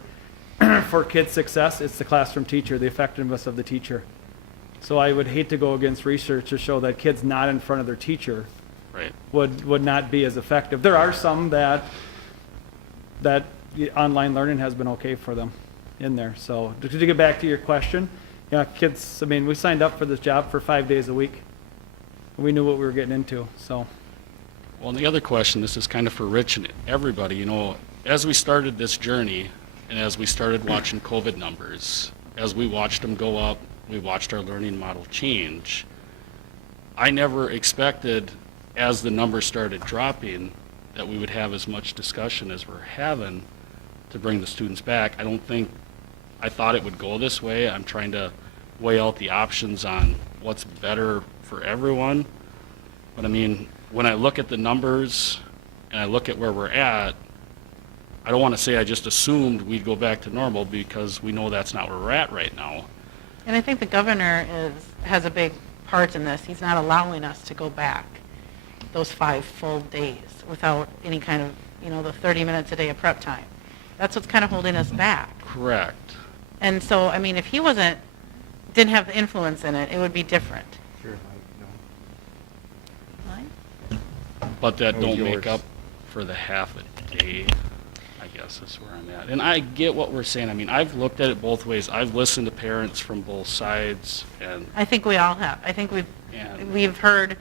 for kids' success is the classroom teacher, the effectiveness of the teacher. So I would hate to go against research to show that kids not in front of their teacher Right. would not be as effective. There are some that online learning has been okay for them in there. So to get back to your question, yeah, kids, I mean, we signed up for this job for 5 days a week. We knew what we were getting into, so. Well, and the other question, this is kind of for Rich and everybody, you know, as we started this journey and as we started watching COVID numbers, as we watched them go up, we watched our learning model change. I never expected, as the numbers started dropping, that we would have as much discussion as we're having to bring the students back. I thought it would go this way. I'm trying to weigh out the options on what's better for everyone. But I mean, when I look at the numbers and I look at where we're at, I don't want to say I just assumed we'd go back to normal because we know that's not where we're at right now. And I think the governor has a big part in this. He's not allowing us to go back those 5 full days without any kind of, you know, the 30 minutes a day of prep time. That's what's kind of holding us back. Correct. And so, I mean, if he didn't have the influence in it, it would be different. But that Oh, don't yours. make up for the half a day, I guess is where I'm at. And I get what we're saying. I mean, I've looked at it both ways. I've listened to parents from both sides, and I think we all have. I think And- we've heard,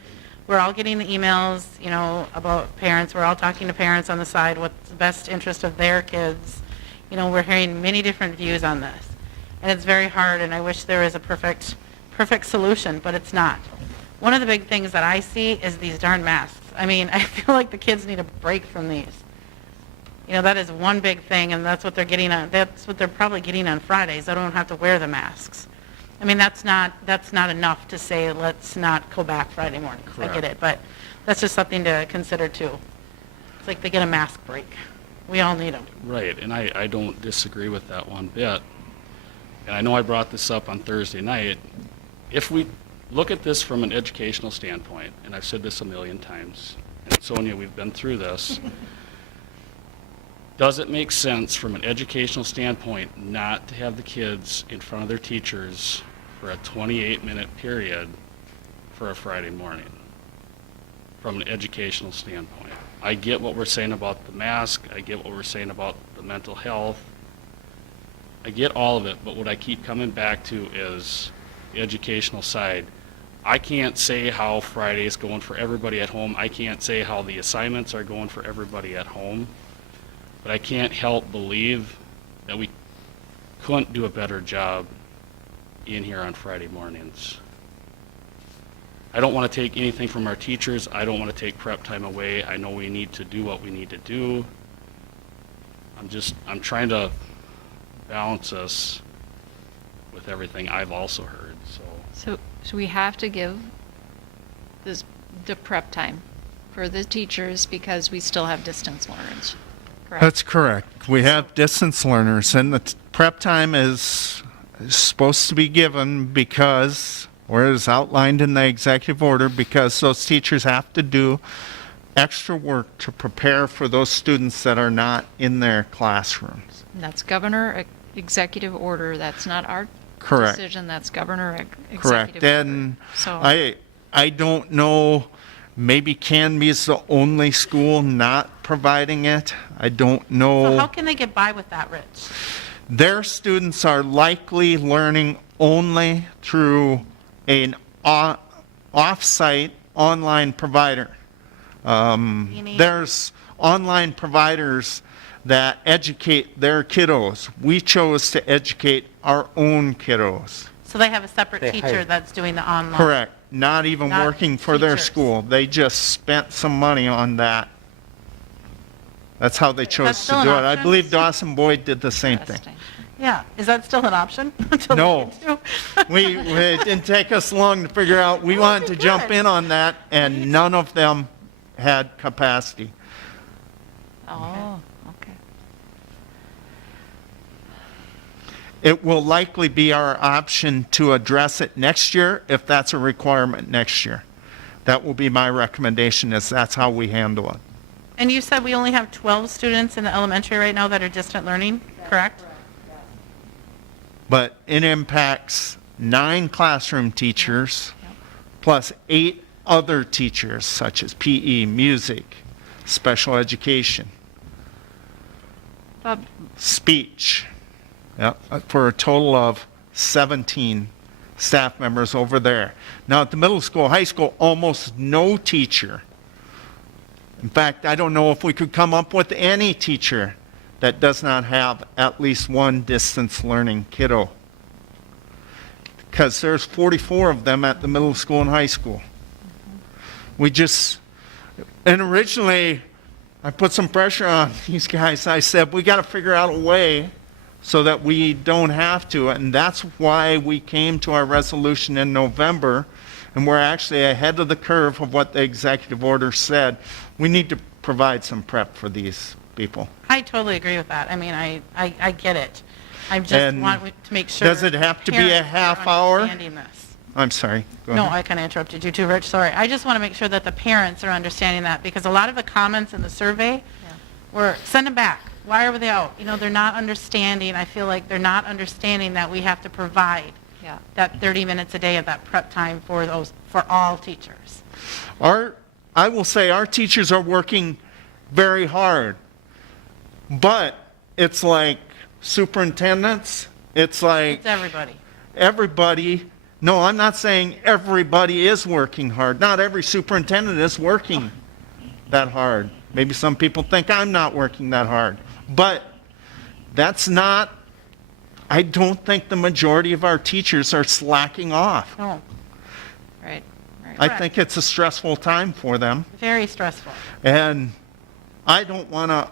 we're all getting the emails, you know, about parents. We're all talking to parents on the side, what's the best interest of their kids. You know, we're hearing many different views on this. And it's very hard, and I wish there was a perfect solution, but it's not. One of the big things that I see is these darn masks. I mean, I feel like the kids need a break from these. You know, that is one big thing, and that's what they're getting on. That's what they're probably getting on Fridays. They don't have to wear the masks. I mean, that's not enough to say let's not go back Friday morning. I get it, but that's just something to consider too. It's like they get a mask break. We all need them. right, and I don't disagree with that one bit. And I know I brought this up on Thursday night. If we look at this from an educational standpoint, and I've said this a million times, and Sonia, we've been through this, does it make sense from an educational standpoint not to have the kids in front of their teachers for a 28-minute period for a Friday morning? From an educational standpoint. I get what we're saying about the mask, I get what we're saying about the mental health, I get all of it, but what I keep coming back to is the educational side. I can't say how Friday is going for everybody at home. I can't say how the assignments are going for everybody at home. But I can't help believe that we couldn't do a better job in here on Friday mornings. I don't want to take anything from our teachers. I don't want to take prep time away. I know we need to do what we need to do. I'm trying to balance us with everything I've also heard, so. So we have to give the prep time for the teachers because we still have distance learners, correct? That's correct. We have distance learners, and the prep time is supposed to be given because, or is outlined in the executive order, because those teachers have to do extra work to prepare for those students that are not in their classrooms. And that's governor executive order. That's not our Correct. decision. That's governor executive Correct. order. And So I I don't know, maybe Canby is the only school not providing it. I don't know. So how can they get by with that, Rich? Their students are likely learning only through an off-site online provider. There's online providers that educate their kiddos. We chose to educate our own kiddos. So they have a separate They teacher hire- that's doing the online? Correct. Not even Not working for their teachers. school. They just spent some money on that. That's how they chose to still do an it. I option? believe Dawson Boyd did the same thing. Interesting. Yeah, is that still an option? to look No. into? It didn't take us long to figure out, we wanted to jump good. in on that, and none of them had capacity. Oh, okay. It will likely be our option to address it next year if that's a requirement next year. That will be my recommendation, is that's how we handle it. And you said we only have 12 students in the elementary right now that are distant learning, correct? But it impacts 9 classroom teachers plus 8 other teachers such as PE, music, special education, Bob, speech, for a total of 17 staff members over there. Now at the middle school, high school, almost no teacher. In fact, I don't know if we could come up with any teacher that does not have at least one distance learning kiddo. Because there's 44 of them at the middle school and high school. And originally, I put some pressure on these guys. I said, we got to figure out a way so that we don't have to. And that's why we came to our resolution in November. And we're actually ahead of the curve of what the executive order said. We need to provide some prep for these people. I totally agree with that. I mean, I get it. I just And want to make sure. does it have to be a parents are half hour? Understanding this. I'm sorry. Go No, ahead. I kind of interrupted you too, Rich, sorry. I just want to make sure that the parents are understanding that, because a lot of the comments in the survey were, send them back. Why are they out? You know, they're not understanding. I feel like they're not understanding that we have to provide yeah. that 30 minutes a day of that prep time for all teachers. I will say our teachers are working very hard, but it's like superintendents, it's like It's everybody. everybody. No, I'm not saying everybody is working hard. Not every superintendent is working that hard. Maybe some people think I'm not working that hard, but that's not, I don't think the majority of our teachers are slacking off. No, Right, right. I think it's a stressful time for them, very stressful. and I don't want to.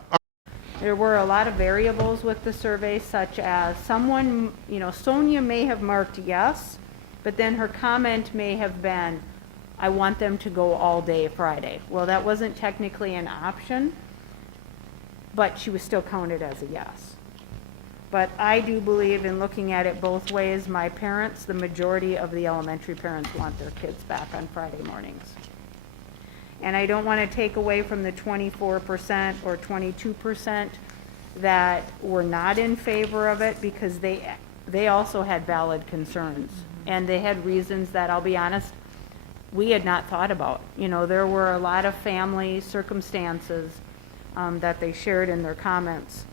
There were a lot of variables with the survey, such as someone, Sonia may have marked yes, but then her comment may have been, I want them to go all day Friday. Well, that wasn't technically an option, but she was still counted as a yes. But I do believe in looking at it both ways. My parents, the majority of the elementary parents want their kids back on Friday mornings. And I don't want to take away from the 24% or 22% that were not in favor of it, because they also had valid concerns. And they had reasons that, I'll be honest, we had not thought about. There were a lot of family circumstances that they shared in their comments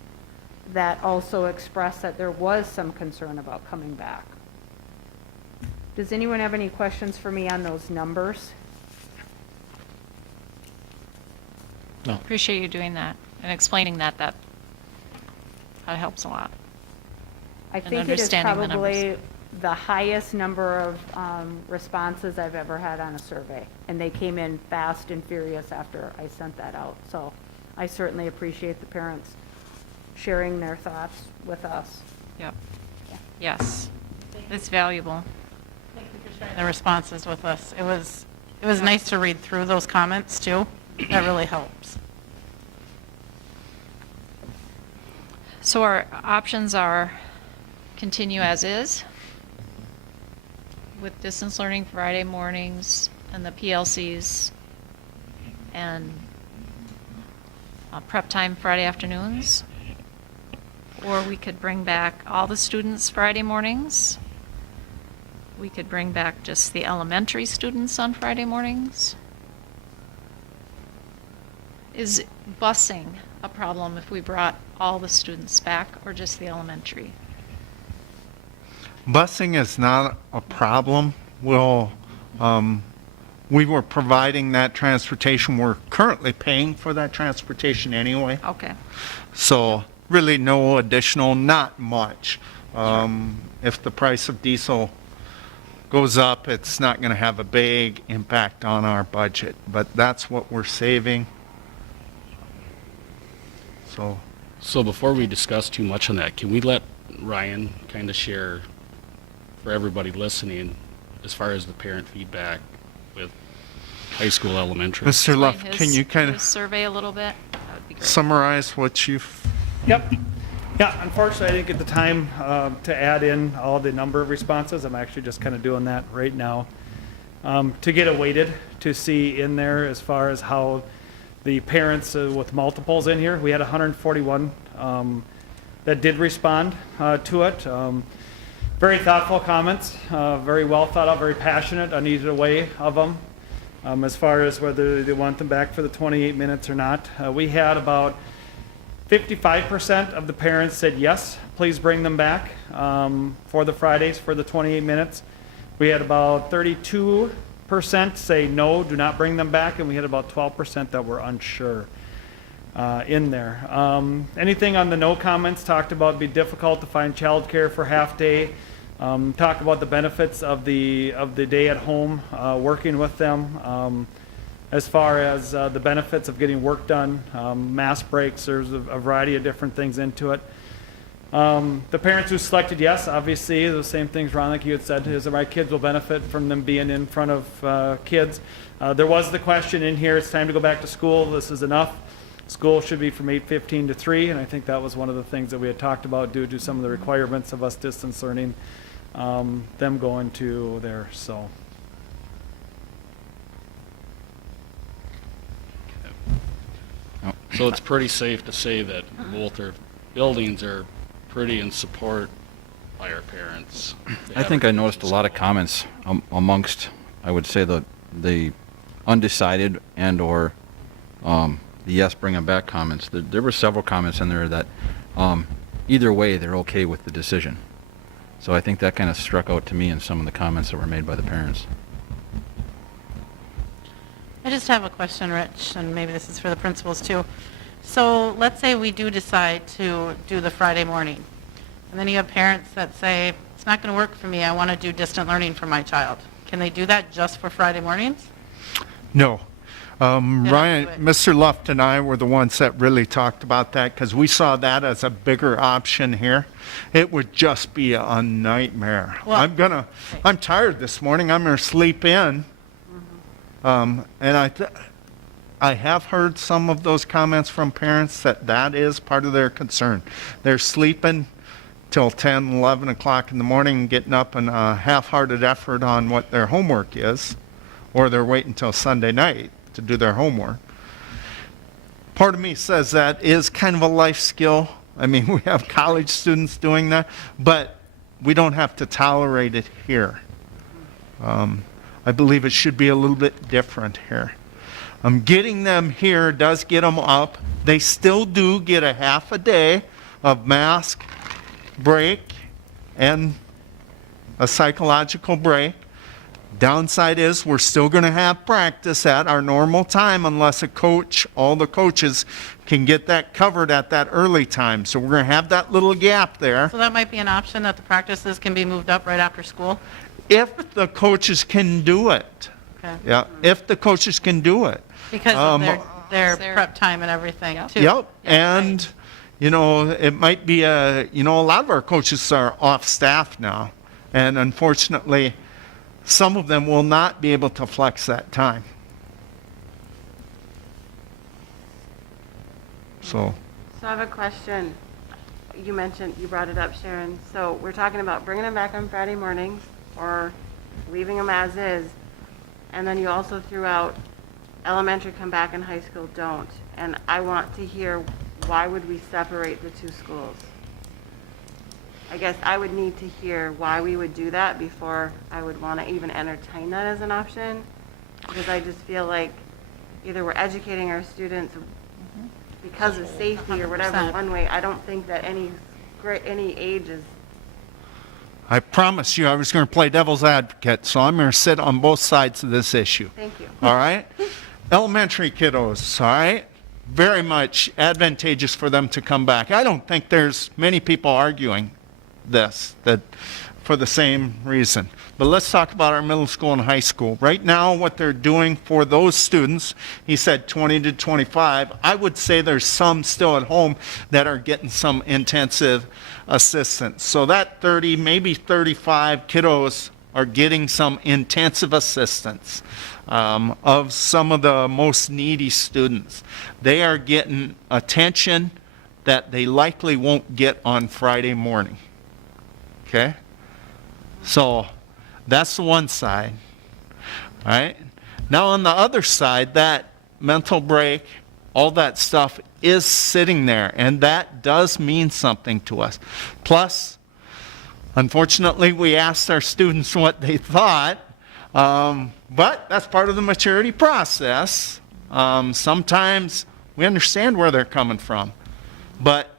that also expressed that there was some concern about coming back. Does anyone have any questions for me on those numbers? Appreciate you doing that and explaining that helps a lot. I And think it is understanding the probably the highest number of responses I've ever had on a survey. And they came in fast and furious after I sent that out. So I certainly appreciate the parents sharing their thoughts with us. Yep. Yes, it's valuable. Thank you for sharing the responses with us. It was nice to read through those comments too. That really helps. So our options are continue as is with distance learning Friday mornings and the PLCs, and prep time Friday afternoons. Or we could bring back all the students Friday mornings we could bring back just the elementary students on Friday mornings. Is busing a problem if we brought all the students back or just the elementary? Busing is not a problem. We were providing that transportation. We're currently paying for that transportation anyway. Okay. So really no additional, not much. If the price of diesel goes up, it's not going to have a big impact on our budget, but that's what we're saving. So before we discuss too much on that, can we let Ryan kind of share for everybody listening as far as the parent feedback with high school, elementary? Mr. Luff, Explain can you kind his of survey a little bit? That would be great. summarize what you've... Yep. Yeah, unfortunately, I didn't get the time to add in all the number of responses. I'm actually just kind of doing that right now. To get it weighted, to see in there as far as how the parents with multiples in here, we had 141 that did respond to it. Very thoughtful comments, very well thought out, very passionate on either way of them. As far as whether they want them back for the 28 minutes or not. We had about 55% of the parents said yes, please bring them back for the Fridays for the 28 minutes. We had about 32% say no, do not bring them back, and we had about 12% that were unsure in there. Anything on the no comments talked about it'd be difficult to find childcare for half day. Talk about the benefits of the day at home, working with them. As far as the benefits of getting work done, mass breaks, there's a variety of different things into it. The parents who selected yes, obviously, the same things, Ron, like you had said, is that my kids will benefit from them being in front of kids. There was the question in here, it's time to go back to school, this is enough. School should be from 8:15 to 3, and I think that was one of the things that we had talked about due to some of the requirements of us distance learning, them going to there, so. So it's pretty safe to say that both our buildings are pretty in support by our parents. I think I noticed a lot of comments amongst, I would say, the undecided and or the yes, bring them back comments. There were several comments in there that either way they're okay with the decision. So I think that kind of struck out to me in some of the comments that were made by the parents. I just have a question, Rich, and maybe this is for the principals too. So let's say we do decide to do the Friday morning, and then you have parents that say, it's not going to work for me, I want to do distant learning for my child. Can they do that just for Friday mornings? No. don't Ryan, do it. Mr. Luft and I were the ones that really talked about that because we saw that as a bigger option here. It would just be a nightmare. Well- I'm tired this morning. I'm going to sleep in. And I have heard some of those comments from parents that is part of their concern. They're sleeping till 10, 11 o'clock in the morning, getting up in a half-hearted effort on what their homework is, or they're waiting till Sunday night to do their homework. Part of me says that is kind of a life skill. I mean, we have college students doing that, but we don't have to tolerate it here. I believe it should be a little bit different here. Getting them here does get them up. They still do get a half a day of mask break and a psychological break. Downside is we're still going to have practice at our normal time unless all the coaches can get that covered at that early time. So we're going to have that little gap there. So that might be an option, that the practices can be moved up right after school? If the coaches can do it. Okay. Yeah, if the coaches can do it. Because of their Their- prep time and everything, too. Yep, and, it might be a lot of our coaches are off staff now. And unfortunately, some of them will not be able to flex that time. So, So I have a question. You brought it up, Sharon. So we're talking about bringing them back on Friday mornings or leaving them as is. And then you also threw out elementary come back and high school don't. And I want to hear, why would we separate the two schools? I guess I would need to hear why we would do that before I would want to even entertain that as an option. Because I just feel like either we're educating our students because of safety or whatever 100%. one way. I don't think that any age is, I promised you I was going to play devil's advocate, so I'm going to sit on both sides of this issue. thank you. All right? Elementary kiddos, all right? Very much advantageous for them to come back. I don't think there's many people arguing this, that for the same reason. But let's talk about our middle school and high school. Right now, what they're doing for those students, he said 20 to 25. I would say there's some still at home that are getting some intensive assistance. So that 30, maybe 35 kiddos are getting some intensive assistance of some of the most needy students. They are getting attention that they likely won't get on Friday morning. Okay? So that's the one side. All right? Now on the other side, that mental break, all that stuff is sitting there, and that does mean something to us. Plus, unfortunately, we asked our students what they thought, but that's part of the maturity process. Sometimes we understand where they're coming from. But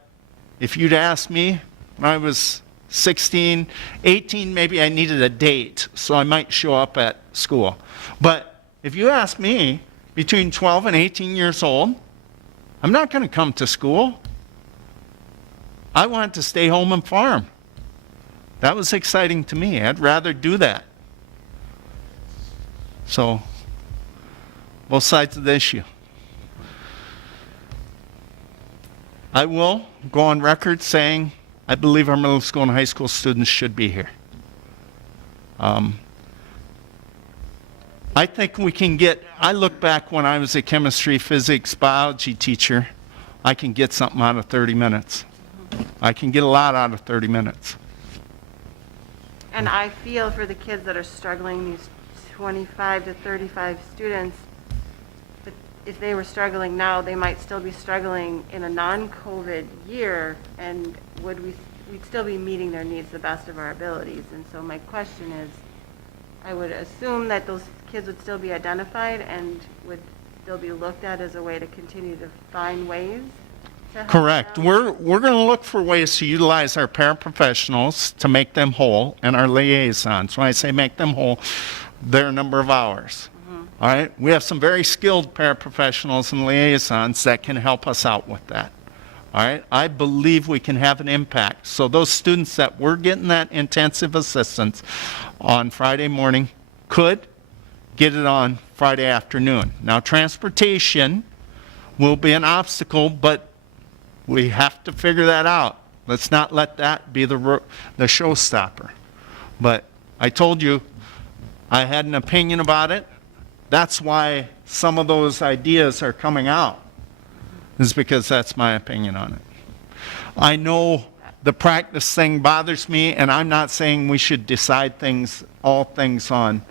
if you'd asked me when I was 16, 18, maybe I needed a date, so I might show up at school. But if you ask me, between 12 and 18 years old, I'm not going to come to school. I wanted to stay home and farm. That was exciting to me. I'd rather do that. So, both sides of the issue. I will go on record saying I believe our middle school and high school students should be here. I think we can I look back when I was a chemistry, physics, biology teacher, I can get something out of 30 minutes. I can get a lot out of 30 minutes. And I feel for the kids that are struggling, these 25 to 35 students, that if they were struggling now, they might still be struggling in a non-COVID year, and we'd still be meeting their needs to the best of our abilities. And so my question is, I would assume that those kids would still be identified and would still be looked at as a way to continue to find ways to help Correct. them? We're going to look for ways to utilize our paraprofessionals to make them whole, and our liaisons. When I say make them whole, their number of hours. All right? We have some very skilled paraprofessionals and liaisons that can help us out with that. All right? I believe we can have an impact. So those students that were getting that intensive assistance on Friday morning could get it on Friday afternoon. Now, transportation will be an obstacle, but we have to figure that out. Let's not let that be the showstopper. But I told you I had an opinion about it. That's why some of those ideas are coming out, is because that's my opinion on it. I know the practice thing bothers me, and I'm not saying we should decide all things on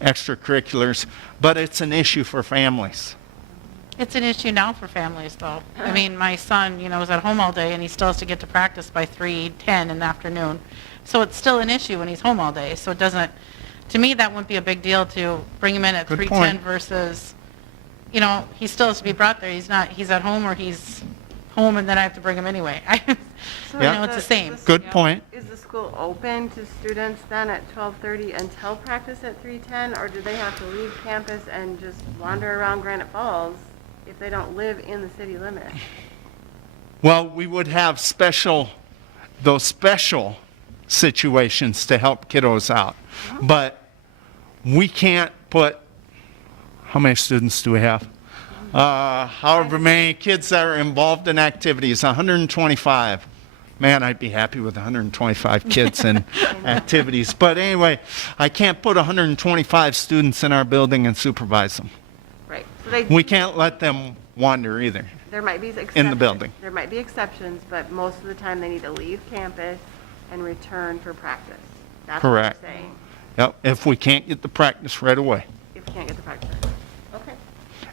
extracurriculars, but it's an issue for families. It's an issue now for families, though. I mean, my son, was at home all day, and he still has to get to practice by 3:10 in the afternoon. So it's still an issue when he's home all day. So it doesn't, to me, that wouldn't be a big deal to bring him in at Good 3:10 point. versus, he still has to be brought there. He's at home, or he's home, and then I have to bring him anyway. So Yeah. is It's the same. Good point. Is the school open to students then at 12:30 until practice at 3:10, or do they have to leave campus and just wander around Granite Falls if they don't live in the city limits? Well, we would have those special situations to help kiddos out. But we can't put, how many students do we have? However many kids that are involved in activities, 125. Man, I'd be happy with 125 kids in activities. But anyway, I can't put 125 students in our building and supervise them. Right. So We can't let them wander either. there might be exceptions. in the building. There might be exceptions, but most of the time they need to leave campus and return for practice. That's Correct. what you're saying, Yep, if we can't get the practice right away. if you can't get the practice. Okay.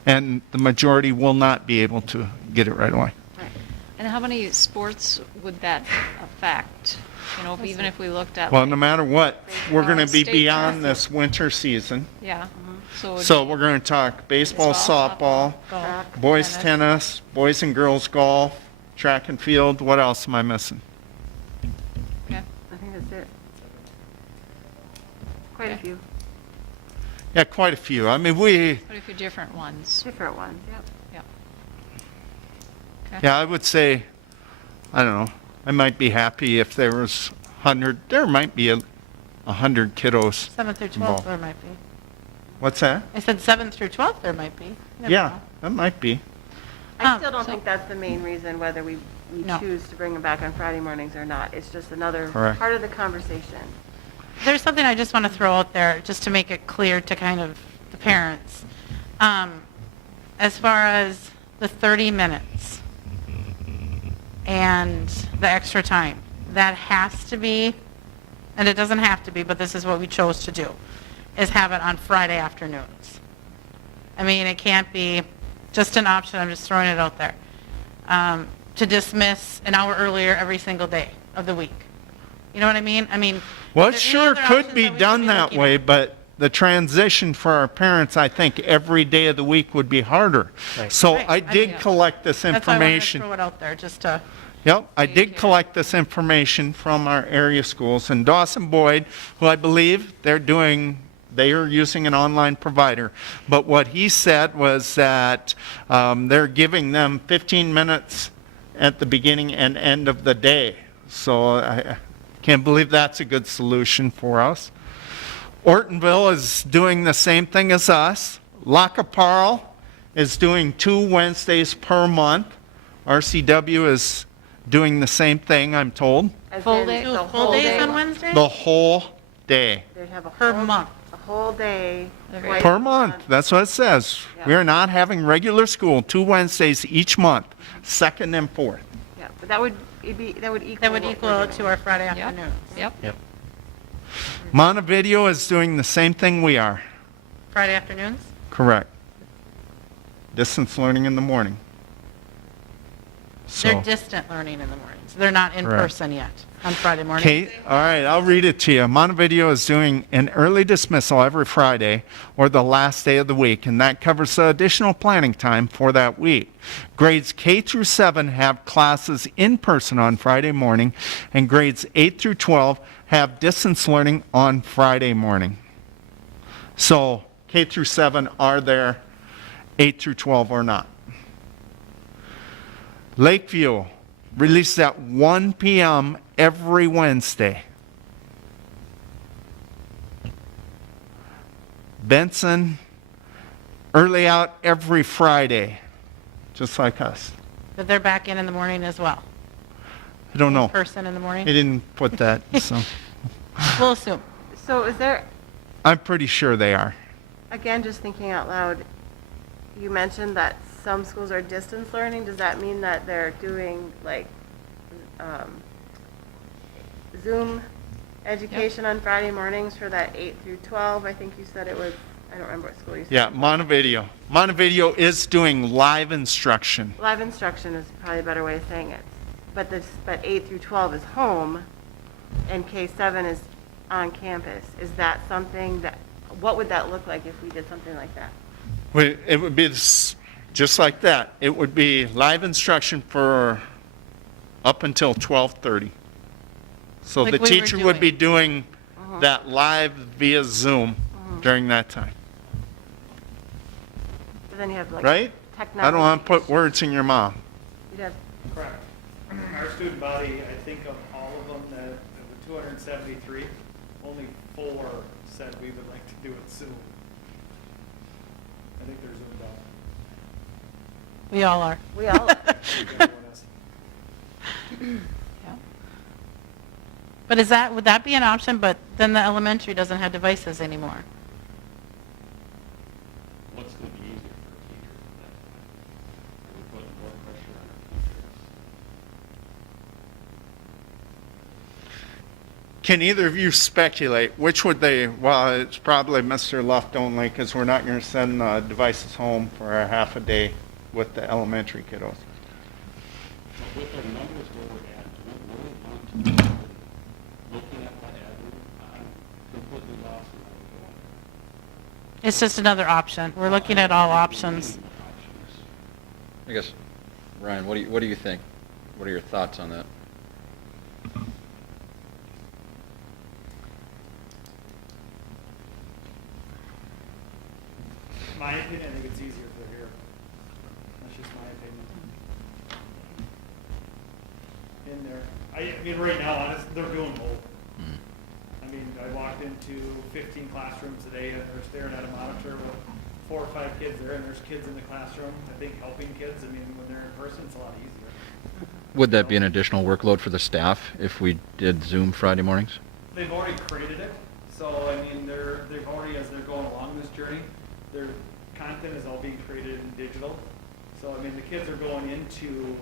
And the majority will not be able to get it right away. Right. And how many sports would that affect? You know, even if we looked at. Well, like- no matter what, we're going to be State beyond champions. this winter season. Yeah. So. So we're going to talk baseball, softball, Golf, boys tennis, boys and girls golf, track and field. What else am I missing? Okay. I think that's it. Quite a Okay. few Yeah, quite a few. I mean, Quite a few different ones. different ones, yep. Yep. Okay. yeah, I would say, I don't know, I might be happy if there was 100, there might be 100 kiddos. 7th through 12th Involved. there might be. What's that? I said 7th through 12th there might be. You never Yeah, know. that might be. I still don't so- think that's the main reason whether we No. choose to bring them back on Friday mornings or not. It's just another Correct. part of the conversation. There's something I just want to throw out there, just to make it clear to kind of the parents. As far as the 30 minutes and the extra time, that has to be, and it doesn't have to be, but this is what we chose to do, is have it on Friday afternoons. I mean, it can't be just an option, I'm just throwing it out there, to dismiss an hour earlier every single day of the week. You know what I mean? I mean, Well, are it there any sure other could options be that we done that looking way, at? but the transition for our parents, I think every day of the week would be harder. Right. So Right. I did Yeah. collect this That's why I wanted to information. throw it out there, just to, Yep, I did collect this information from our area schools, and Dawson Boyd, who I believe they are using an online provider. But what he said was that they're giving them 15 minutes at the beginning and end of the day. So I can't believe that's a good solution for us. Ortonville is doing the same thing as us. Lacaparle is doing 2 Wednesdays per month. RCW is doing the same thing, I'm told. As Full in day? the do full whole days day. on Wednesday? The whole day. They'd have a Per whole- month. A whole day. Okay. twice Per a month, that's what it says. We are not having regular school 2 Wednesdays each month, 2nd and 4th. Yeah, but that would equal. That would what equal we're it to doing. our Friday Yep. afternoons. Yep. Yep. Montevideo is doing the same thing we are. Friday afternoons? Correct. Distance learning in the morning. They're So, distant learning in the mornings. They're not in Correct. person yet on Friday morning. Kate, all right, I'll read it to you. Montevideo is doing an early dismissal every Friday or the last day of the week, and that covers the additional planning time for that week. Grades K through 7 have classes in person on Friday morning, and grades 8 through 12 have distance learning on Friday morning. So K through 7 are there, 8 through 12 are not. Lakeview released at 1 p.m. every Wednesday. Benson, early out every Friday, just like us. But they're back in the morning as well. I don't know. Person in the He morning. didn't put that, so We'll assume. So is there, I'm pretty sure they are. again, just thinking out loud, you mentioned that some schools are distance learning. Does that mean that they're doing like Zoom education on Friday mornings for that 8 through 12? I think you said it was, I don't remember what school you said. Yeah, Montevideo. Montevideo is doing live instruction. Live instruction is probably a better way of saying it. But 8 through 12 is home and K7 is on campus. Is that something that, what would that look like if we did something like that? It would be just like that. It would be live instruction for up until 12:30. So Like the we were teacher would be doing that live via Zoom during that time, But then you have like right? technology. I don't want to put words in your mouth. You'd have Correct. Our student body, I think of all of them, that of the 273, only 4 said we would like to do it soon. I think they're zoomed out. We all are. We all, Everyone else. Yeah. But would that be an option, but then the elementary doesn't have devices anymore? What's going to be easier for a teacher? Are we putting more pressure on our teachers? Can either of you speculate which would they? Well, it's probably Mr. Luft only because we're not going to send devices home for a half a day with the elementary kiddos. But with our numbers where we're at, what do we want to do? It's just another option. We're looking at all options. I guess, Ryan, what do you think? What are your thoughts on that? In my opinion, I think it's easier if they're here. That's just my opinion. In there. I mean, right now, honestly, they're doing both. I mean, I walked into 15 classrooms today and they're staring at a monitor with 4 or 5 kids there, and there's kids in the classroom. I think helping kids, I mean, when they're in person, it's a lot easier. Would that be an additional workload for the staff if we did Zoom Friday mornings? They've already created it, so I mean, they've already, as they're going along this journey, their content is all being created in digital. So I mean, the kids are going into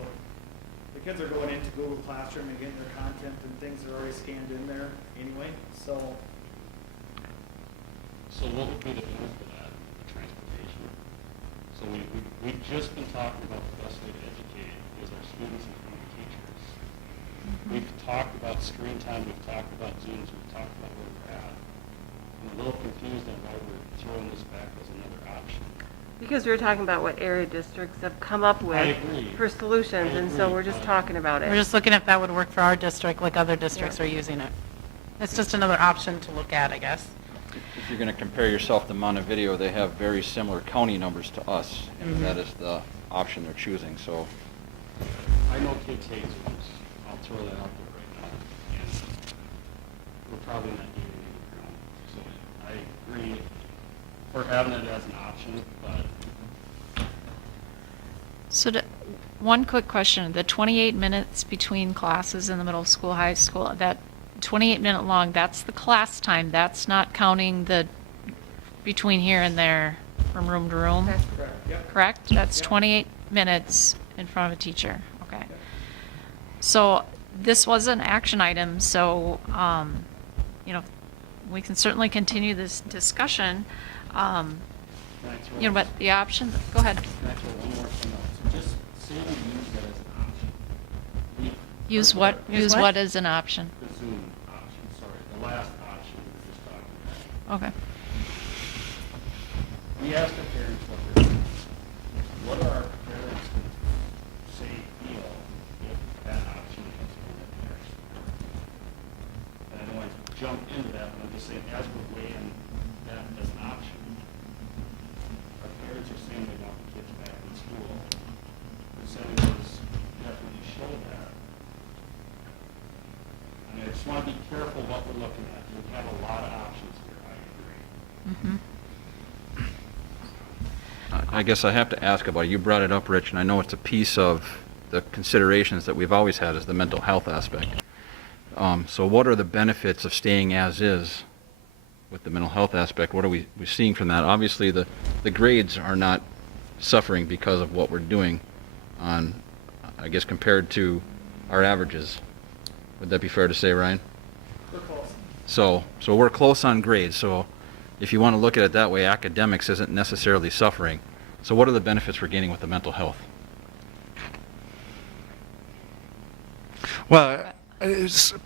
Google Classroom and getting their content and things are already scanned in there anyway. So what would be the benefit of that, the transportation? So we've just been talking about the best way to educate is our students and our teachers. We've talked about screen time, we've talked about Zooms, we've talked about where we're at. I'm a little confused on why we're throwing this back as another option. Because we were talking about what area districts have come up with for solutions, and so we're just talking about it. We're just looking if that would work for our district, like other districts are using it. It's just another option to look at, I guess. If you're going to compare yourself to Montevideo, they have very similar county numbers to us, and that is the option they're choosing. So I know kids hate Zooms. I'll throw that out there right now. And we're probably not doing it. So I agree for having it as an option, but So one quick question, the 28 minutes between classes in the middle school, high school, that 28-minute long, that's the class time. That's not counting the between here and there from room to room? That's correct. Yep. Correct? That's Yep. 28 minutes in front of a teacher. Okay. So this was an action item, so, we can certainly continue this discussion. can I throw, But the option, go ahead. can I throw one more thing out? So just say we use that as an option. Use what? Use Use what? what as an option? The Zoom option, sorry, the last option we were just talking about. Okay. We asked our parents what they're doing. What are our parents say feel if that option is in there? And I don't want to jump into that, but I'm just saying, as we're weighing that as an option, our parents are saying they want the kids back in school. Percentages definitely show that. I mean, I just want to be careful what we're looking at. We have a lot of options here, I agree. I guess I have to ask about it. You brought it up, Rich, and I know it's a piece of the considerations that we've always had is the mental health aspect. So what are the benefits of staying as is with the mental health aspect? What are we seeing from that? Obviously, the grades are not suffering because of what we're doing on, I guess, compared to our averages. Would that be fair to say, Ryan? We're close. So we're close on grades. So if you want to look at it that way, academics isn't necessarily suffering. So what are the benefits we're gaining with the mental health? Well,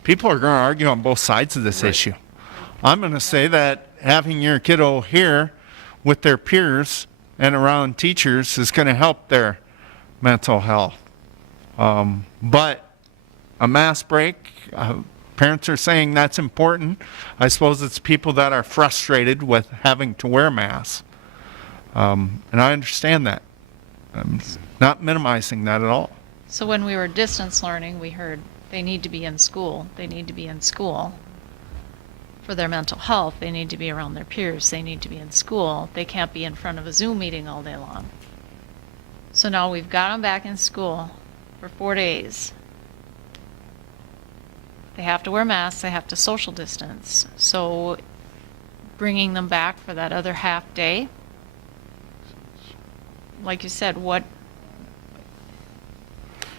people are going to argue on both sides of this issue. I'm going to say that having your kiddo here with their peers and around teachers is going to help their mental health. But a mask break, parents are saying that's important. I suppose it's people that are frustrated with having to wear masks. And I understand that. I'm not minimizing that at all. So when we were distance learning, we heard they need to be in school. They need to be in school for their mental health. They need to be around their peers. They need to be in school. They can't be in front of a Zoom meeting all day long. So now we've got them back in school for 4 days. They have to wear masks. They have to social distance. So bringing them back for that other half day, like you said,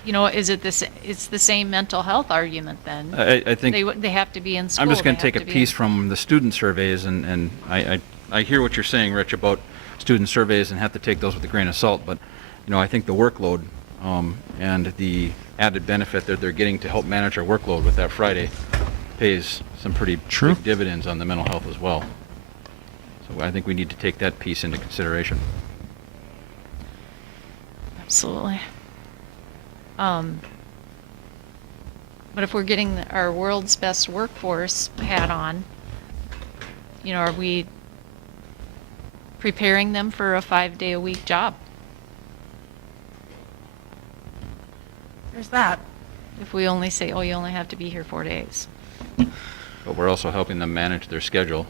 is it this? It's the same mental health argument then. I think they have to be in school. I'm just going They to take have a be piece in- from the student surveys, and I hear what you're saying, Rich, about student surveys and have to take those with a grain of salt. But I think the workload and the added benefit that they're getting to help manage our workload with that Friday pays some pretty big dividends on the mental health as well. So I think we need to take that piece into consideration. Absolutely. But if we're getting our world's best workforce hat on, you know, are we preparing them for a 5-day-a-week job? There's that. If we only say, oh, you only have to be here 4 days. But we're also helping them manage their schedule.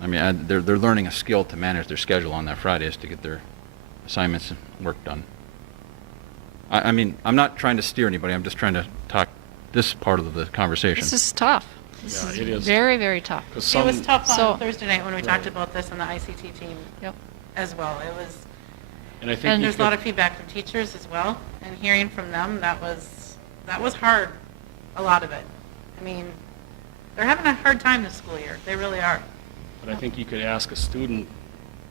I mean, they're learning a skill to manage their schedule on their Fridays to get their assignments and work done. I mean, I'm not trying to steer anybody. I'm just trying to talk this part of the conversation. This is tough. This Yeah, is it is. very, very tough. 'Cause It was some- tough So- on Thursday night when we talked about this on the ICT team Yep. as well. It was, And I think and you there's a lot could- of feedback from teachers as well, and hearing from them, that was hard, a lot of it. I mean, they're having a hard time this school year. They really are. But I think you could ask a student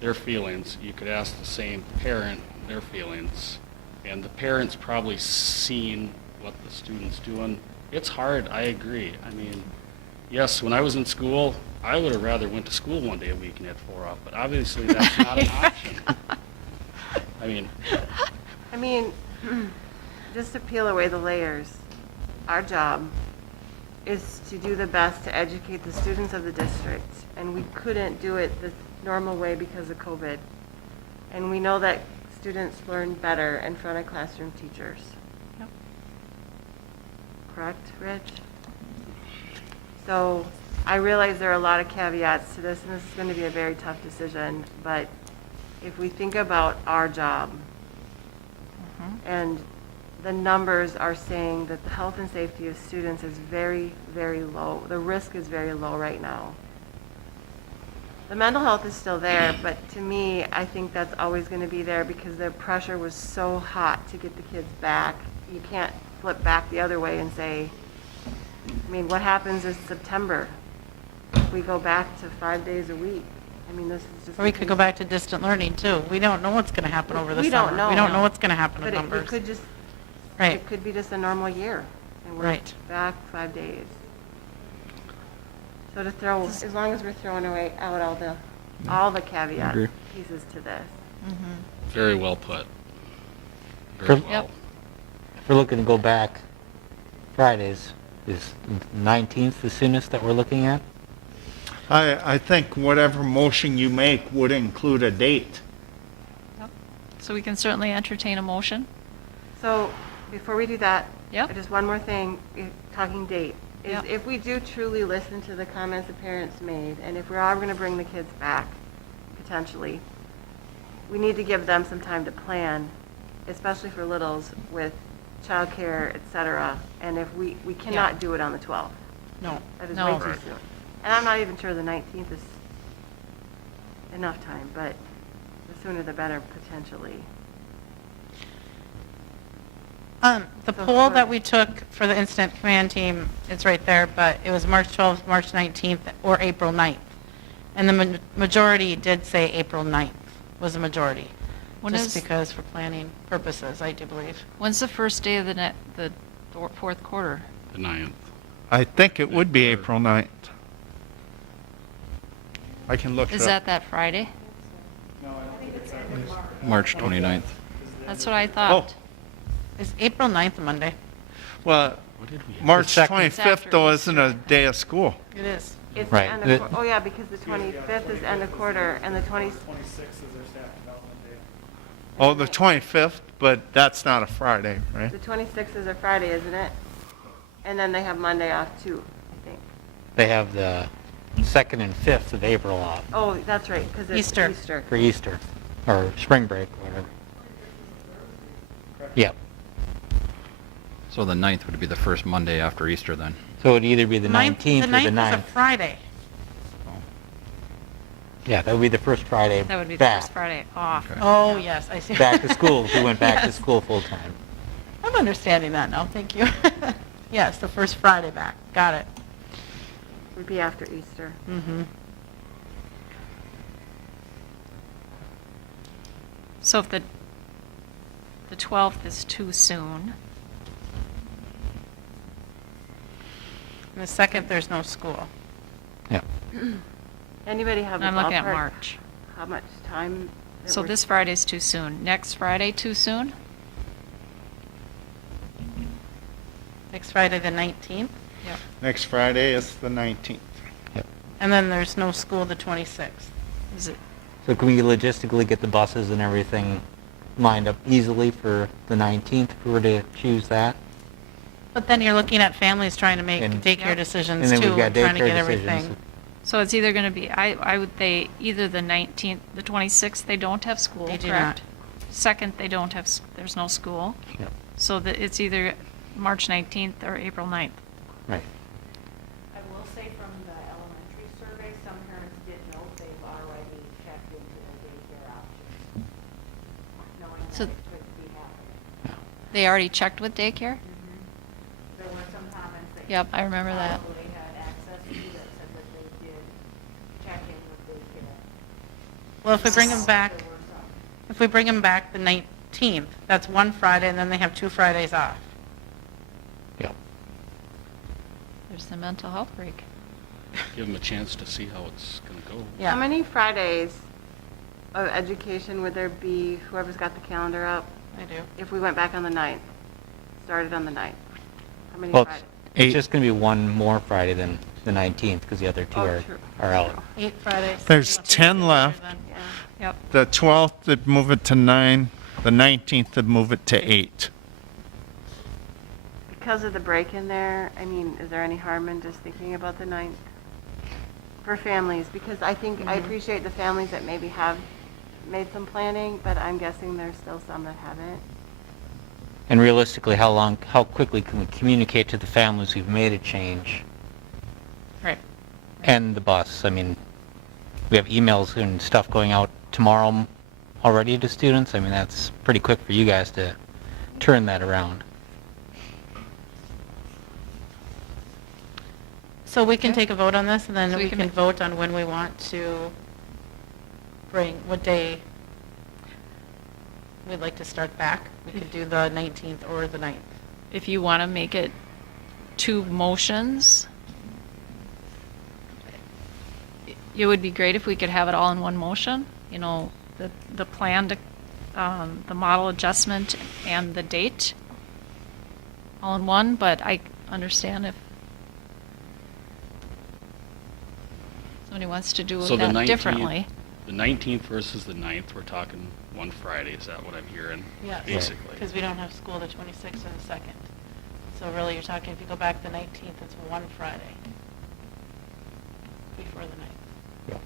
their feelings. You could ask the same parent their feelings. And the parent's probably seen what the student's doing. It's hard, I agree. I mean, yes, when I was in school, I would have rather went to school 1 day a week and had 4 off, but obviously that's not an option. I mean, just to peel away the layers, our job is to do the best to educate the students of the district, and we couldn't do it the normal way because of COVID. And we know that students learn better in front of classroom teachers. Yep. Correct, Rich? So I realize there are a lot of caveats to this, and this is going to be a very tough decision, but if we think about our job, and the numbers are saying that the health and safety of students is very, very low. The risk is very low right now. The mental health is still there, but to me, I think that's always going to be there because the pressure was so hot to get the kids back. You can't flip back the other way and say, I mean, what happens in September if we go back to 5 days a week? I mean, this is just. Or we could go back to distant learning too. We don't know what's going to happen over the We summer. don't know. We don't know what's going to happen with But it numbers. could just, Right. it could be just a normal year. And we're Right. back 5 days. So to throw, as long as we're throwing away out all the caveat agree. pieces to this. Very well put. For- Very well. Yep. If we're looking to go back Fridays, is 19th the soonest that we're looking at? I think whatever motion you make would include a date. Yep. So we can certainly entertain a motion. So before we do that, Yep. just one more thing, talking date. Is Yep. if we do truly listen to the comments the parents made, and if we are going to bring the kids back, potentially, we need to give them some time to plan, especially for littles with childcare, et cetera. And if we cannot do it on the 12th. No. That is No. way too soon. And I'm not even sure the 19th is enough time, but the sooner the better, potentially. The So poll for- that we took for the incident command team, it's right there, but it was March 12th, March 19th, or April 9th. And the majority did say April 9th was a majority. When Just is- because for planning purposes, I do believe. When's the first day of the fourth quarter? The 9th. I think it would be April 9th. I can look it Is up. that Friday? March 29th. That's what I Oh, thought. Is April 9th a Monday? well, What did we have? March second- 25th though isn't a day of school. It is. It's Right. end of, oh yeah, because the 25th is end of quarter, and the 26th is their staff development day. Oh, the 25th, but that's not a Friday, right? the 26th is a Friday, isn't it? And then they have Monday off too, I think. They have the 2nd and 5th of April off Oh, that's right, because it's Easter. Easter. for Easter, or spring break, or whatever. Yep. So the 9th would be the first Monday after Easter then. So it'd either be the 19th or the 9th is a 9th. Friday. Yeah, that would be the first Friday That would be the back. first Friday off. Okay. Oh, yes, I see. Back to school, if we went back to Yes. school full-time. I'm understanding that now, thank you. Yes, the first Friday back, got it. Would be after Easter. Mm-hmm. So if the 12th is too soon, And the 2nd, there's no school. Yeah. Anybody have a I'm looking at ballpark March. how much time? that So we're- this Friday's too soon. Next Friday, too soon? Next Friday, the 19th, Yep. Next Friday is the 19th. and then there's no school the 26th. Is it, So can we logistically get the buses and everything lined up easily for the 19th if we were to choose that? But then you're looking at families trying to make And- daycare Yep. decisions And then too, we've got trying to daycare get decisions. everything. so it's either gonna be, I would say either the 19th, the 26th, they don't have school, They do correct? Second, they don't have, there's no school. Yep. So that it's either March 19th or April 9th. Right. I will say from the elementary survey, some parents did note they've already checked into the daycare options, knowing that So- it could be happening. They already checked with daycare? There were some comments that. Yep, I remember that. Probably had access to that said that they did check in with daycare. Well, if we bring them back, There were some. if we bring them back the 19th, that's one Friday, and then they have 2 Fridays off. Yep. There's the mental health break. Give them a chance to see how it's going to go. Yeah. How many Fridays of education would there be, whoever's got the calendar up, I do. if we went back on the 9th? Started on the 9th? How many Well, Fridays? it's just going to be one more Friday than the 19th because the other two Oh, true. are out. 8 Fridays. There's 10 left. Then. Yeah. Yep. The 12th, they'd move it to 9. The 19th, they'd move it to 8. Because of the break in there, I mean, is there any harm in just thinking about the 9th? For families, because I think, I appreciate the families that maybe have made some planning, but I'm guessing there's still some that haven't. And realistically, how quickly can we communicate to the families we've made a change Right. and the bus? I mean, we have emails and stuff going out tomorrow already to students. I mean, that's pretty quick for you guys to turn that around. So we can Okay. take a vote on this, and then So we we can can ma- vote on when we want to bring, what day we'd like to start back. We could do the 19th or the 9th. If you want to make it 2 motions, it would be great if we could have it all in one motion, you know, the plan to, the model adjustment and the date all in one, but I understand if somebody wants to do So the that 19th differently. The 19th versus the 9th, we're talking one Friday, is that what I'm hearing? Yes. Basically. Because we don't have school the 26th and the 2nd. So really, you're talking, if you go back the 19th, it's one Friday before the 9th. Yep.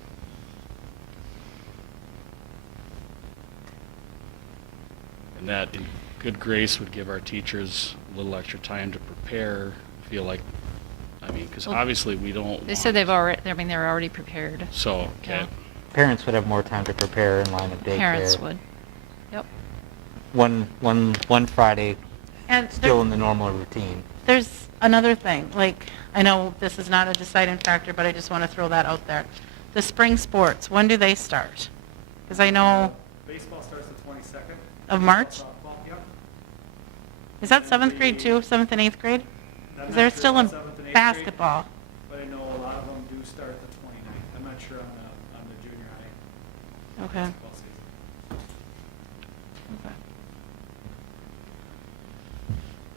And that, in good grace, would give our teachers a little extra time to prepare, feel like, I mean, because Well, obviously we don't They said want- they've already, I mean, they're already prepared. So, okay. Yeah. Parents would have more time to prepare in line of daycare. Parents would. Yep. One Friday, And still in the normal routine. there's another thing, like, I know this is not a deciding factor, but I just want to throw that out there. The spring sports, when do they start? Because I know Baseball starts the 22nd. of March. Softball, yep. Is that 7th grade too, 7th and 8th grade? I'm Is not there sure still about in 7th and 8th grade, basketball? But I know a lot of them do start the 29th. I'm not sure on the junior high Okay. basketball season. Okay.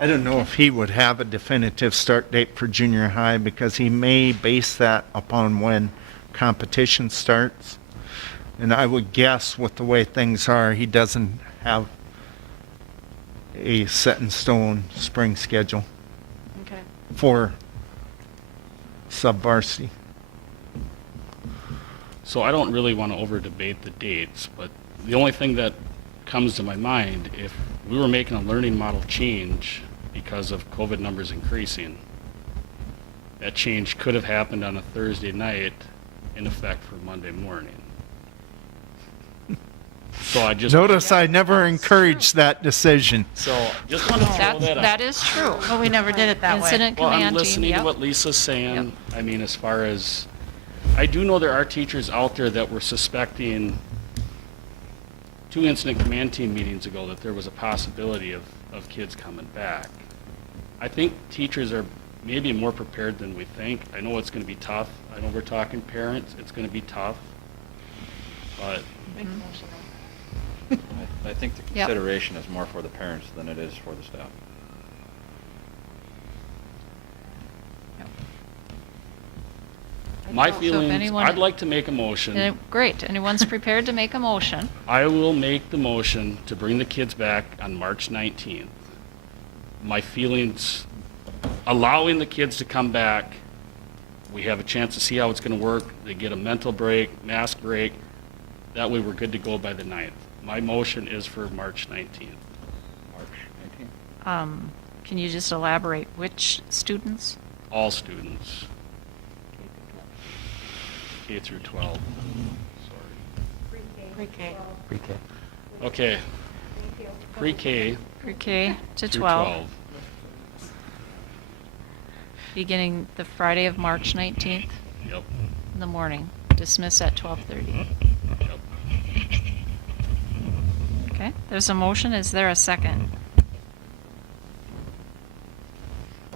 I don't know if he would have a definitive start date for junior high because he may base that upon when competition starts. And I would guess with the way things are, he doesn't have a set in stone spring schedule Okay. for sub-varsity. So I don't really want to over-debate the dates, but the only thing that comes to my mind, if we were making a learning model change because of COVID numbers increasing, that change could have happened on a Thursday night in effect for Monday morning. So I just... Notice I never encouraged that decision. So just want to throw That's, that out. that is true. But we never did it that way. Incident Well, I'm command team, listening to yep. what Lisa's saying. I mean, as far as, I do know there are teachers out there that were suspecting 2 incident command team meetings ago that there was a possibility of kids coming back. I think teachers are maybe more prepared than we think. I know it's gonna be tough. I know we're talking parents, it's gonna be tough. But I think the Yep. consideration is more for the parents than it is for the staff. my So if feelings, anyone- I'd like to make a motion. Great. Anyone's prepared to make a motion? I will make the motion to bring the kids back on March 19th. My feelings, allowing the kids to come back, we have a chance to see how it's going to work. They get a mental break, mask break. That way we're good to go by the 9th. My motion is for March 19th. March 19th. Can you just elaborate which students? All students. K through 12. Sorry. Pre-K. Pre-K. Okay. Pre-K Pre-K to through 12, beginning the Friday of March 19th Yep. in the morning. Dismiss at 12:30. Yep. Okay, there's a motion. Is there a second?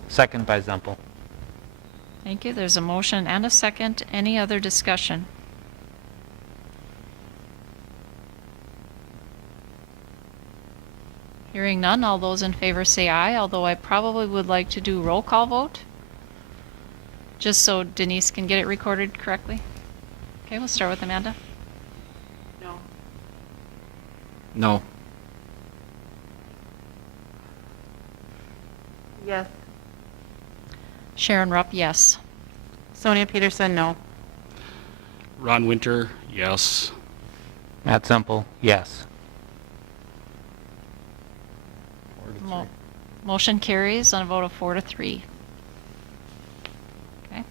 Second by Zempel. Thank you. There's a motion and a second. Any other discussion? Hearing none, all those in favor say aye, although I probably would like to do roll call vote, just so Denise can get it recorded correctly. Okay, we'll start with Amanda. No. No. Yes. Sharon Rupp, yes. Sonia Peterson, no. Ron Winter, yes. Matt Zempel, yes. 4-3. Motion carries on a vote of 4-3. Okay.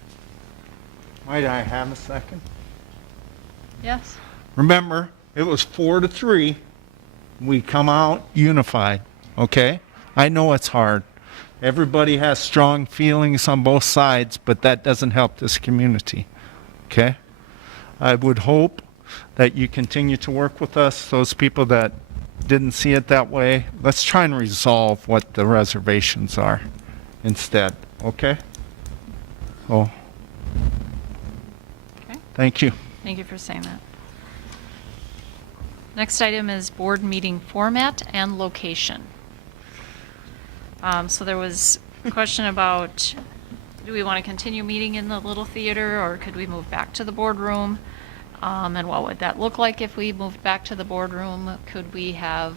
Might I have a second? Yes. Remember, it was 4-3. We come out unified, okay? I know it's hard. Everybody has strong feelings on both sides, but that doesn't help this community, okay? I would hope that you continue to work with us, those people that didn't see it that way. Let's try and resolve what the reservations are instead, okay? Oh, Okay. thank you. Thank you for saying that. Next item is board meeting format and location. So there was a question about, do we want to continue meeting in the little theater, or could we move back to the boardroom? And what would that look like if we moved back to the boardroom? Could we have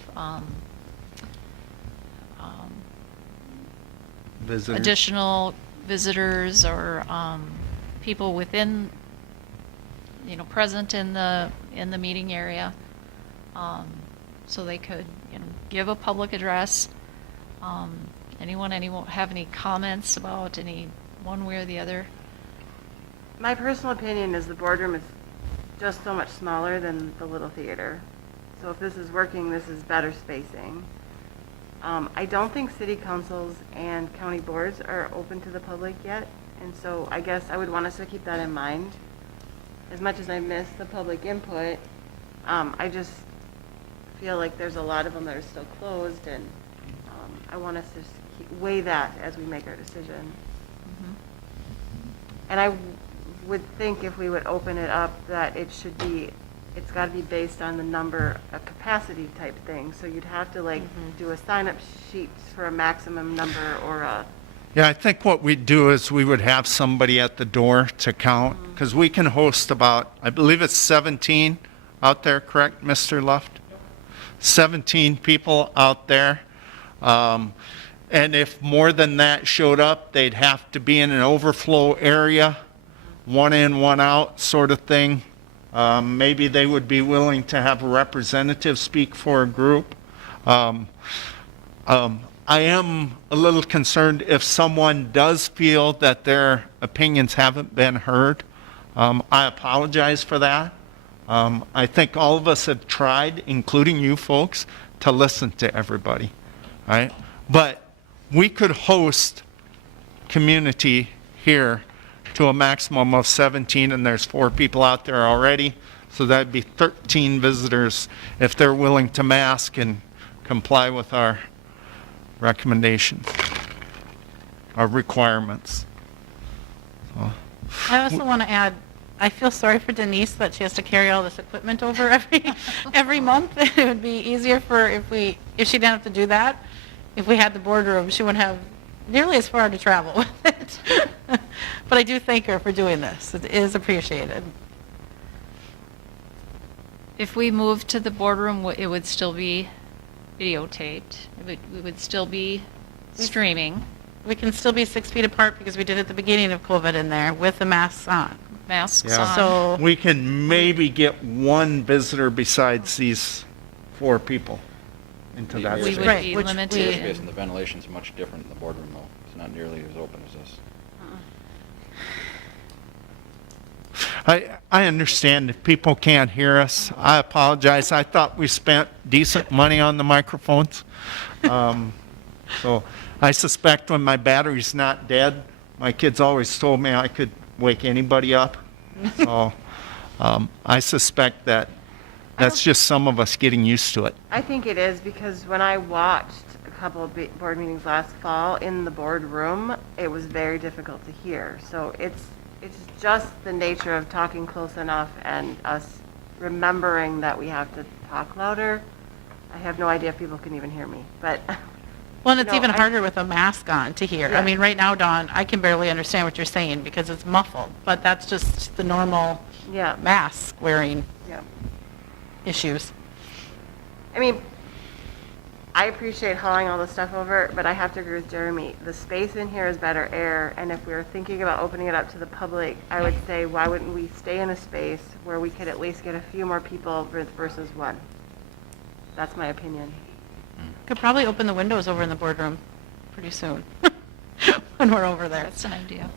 Visitors. additional visitors or people within, present in the meeting area, so they could, give a public address. Anyone have any comments about any one way or the other? My personal opinion is the boardroom is just so much smaller than the little theater. So if this is working, this is better spacing. I don't think city councils and county boards are open to the public yet, and so I guess I would want us to keep that in mind. As much as I miss the public input, I just feel like there's a lot of them that are still closed, and I want us to weigh that as we make our decision. Mm-hmm. And I would think if we would open it up, that it's got to be based on the number, a capacity type thing. So you'd have to do a sign-up sheet for a maximum number or a. Yeah, I think what we'd do is we would have somebody at the door to count, because we can host about, I believe it's 17 out there, correct, Mr. Luft? 17 people out there. And if more than that showed up, they'd have to be in an overflow area, one in, one out sort of thing. Maybe they would be willing to have a representative speak for a group. I am a little concerned if someone does feel that their opinions haven't been heard. I apologize for that. I think all of us have tried, including you folks, to listen to everybody, right? But we could host community here to a maximum of 17, and there's 4 people out there already, so that'd be 13 visitors if they're willing to mask and comply with our recommendations. requirements. So, I also want to add, I feel sorry for Denise that she has to carry all this equipment over every month. It would be easier if she didn't have to do that. If we had the boardroom, she wouldn't have nearly as far to travel with it. But I do thank her for doing this. It is appreciated. If we moved to the boardroom, it would still be videotaped. We would still be streaming, We can still be 6 feet apart because we did at the beginning of COVID in there with the masks on. masks Yeah. on. So, we can maybe get one visitor besides these 4 people into that We space. would Right, be which limited. we- Space and the ventilation's much different in the boardroom though. It's not nearly as open as this. I understand if people can't hear us. I apologize. I thought we spent decent money on the microphones. So I suspect when my battery's not dead, my kids always told me I could wake anybody up. So I suspect that's just some of us getting used to it. I think it is because when I watched a couple of board meetings last fall in the boardroom, it was very difficult to hear. So it's just the nature of talking close enough and us remembering that we have to talk louder. I have no idea if people can even hear me, but well, and it's No, even I- harder with a mask on to hear. I Yeah. mean, right now, Dawn, I can barely understand what you're saying because it's muffled, but that's just the normal yeah, mask wearing yeah. issues. I mean, I appreciate hauling all this stuff over, but I have to agree with Jeremy. The space in here is better air, and if we were thinking about opening it up to the public, I would say, why wouldn't we stay in a space where we could at least get a few more people versus one? That's my opinion. Could probably open the windows over in the boardroom pretty soon when we're over there. That's an idea.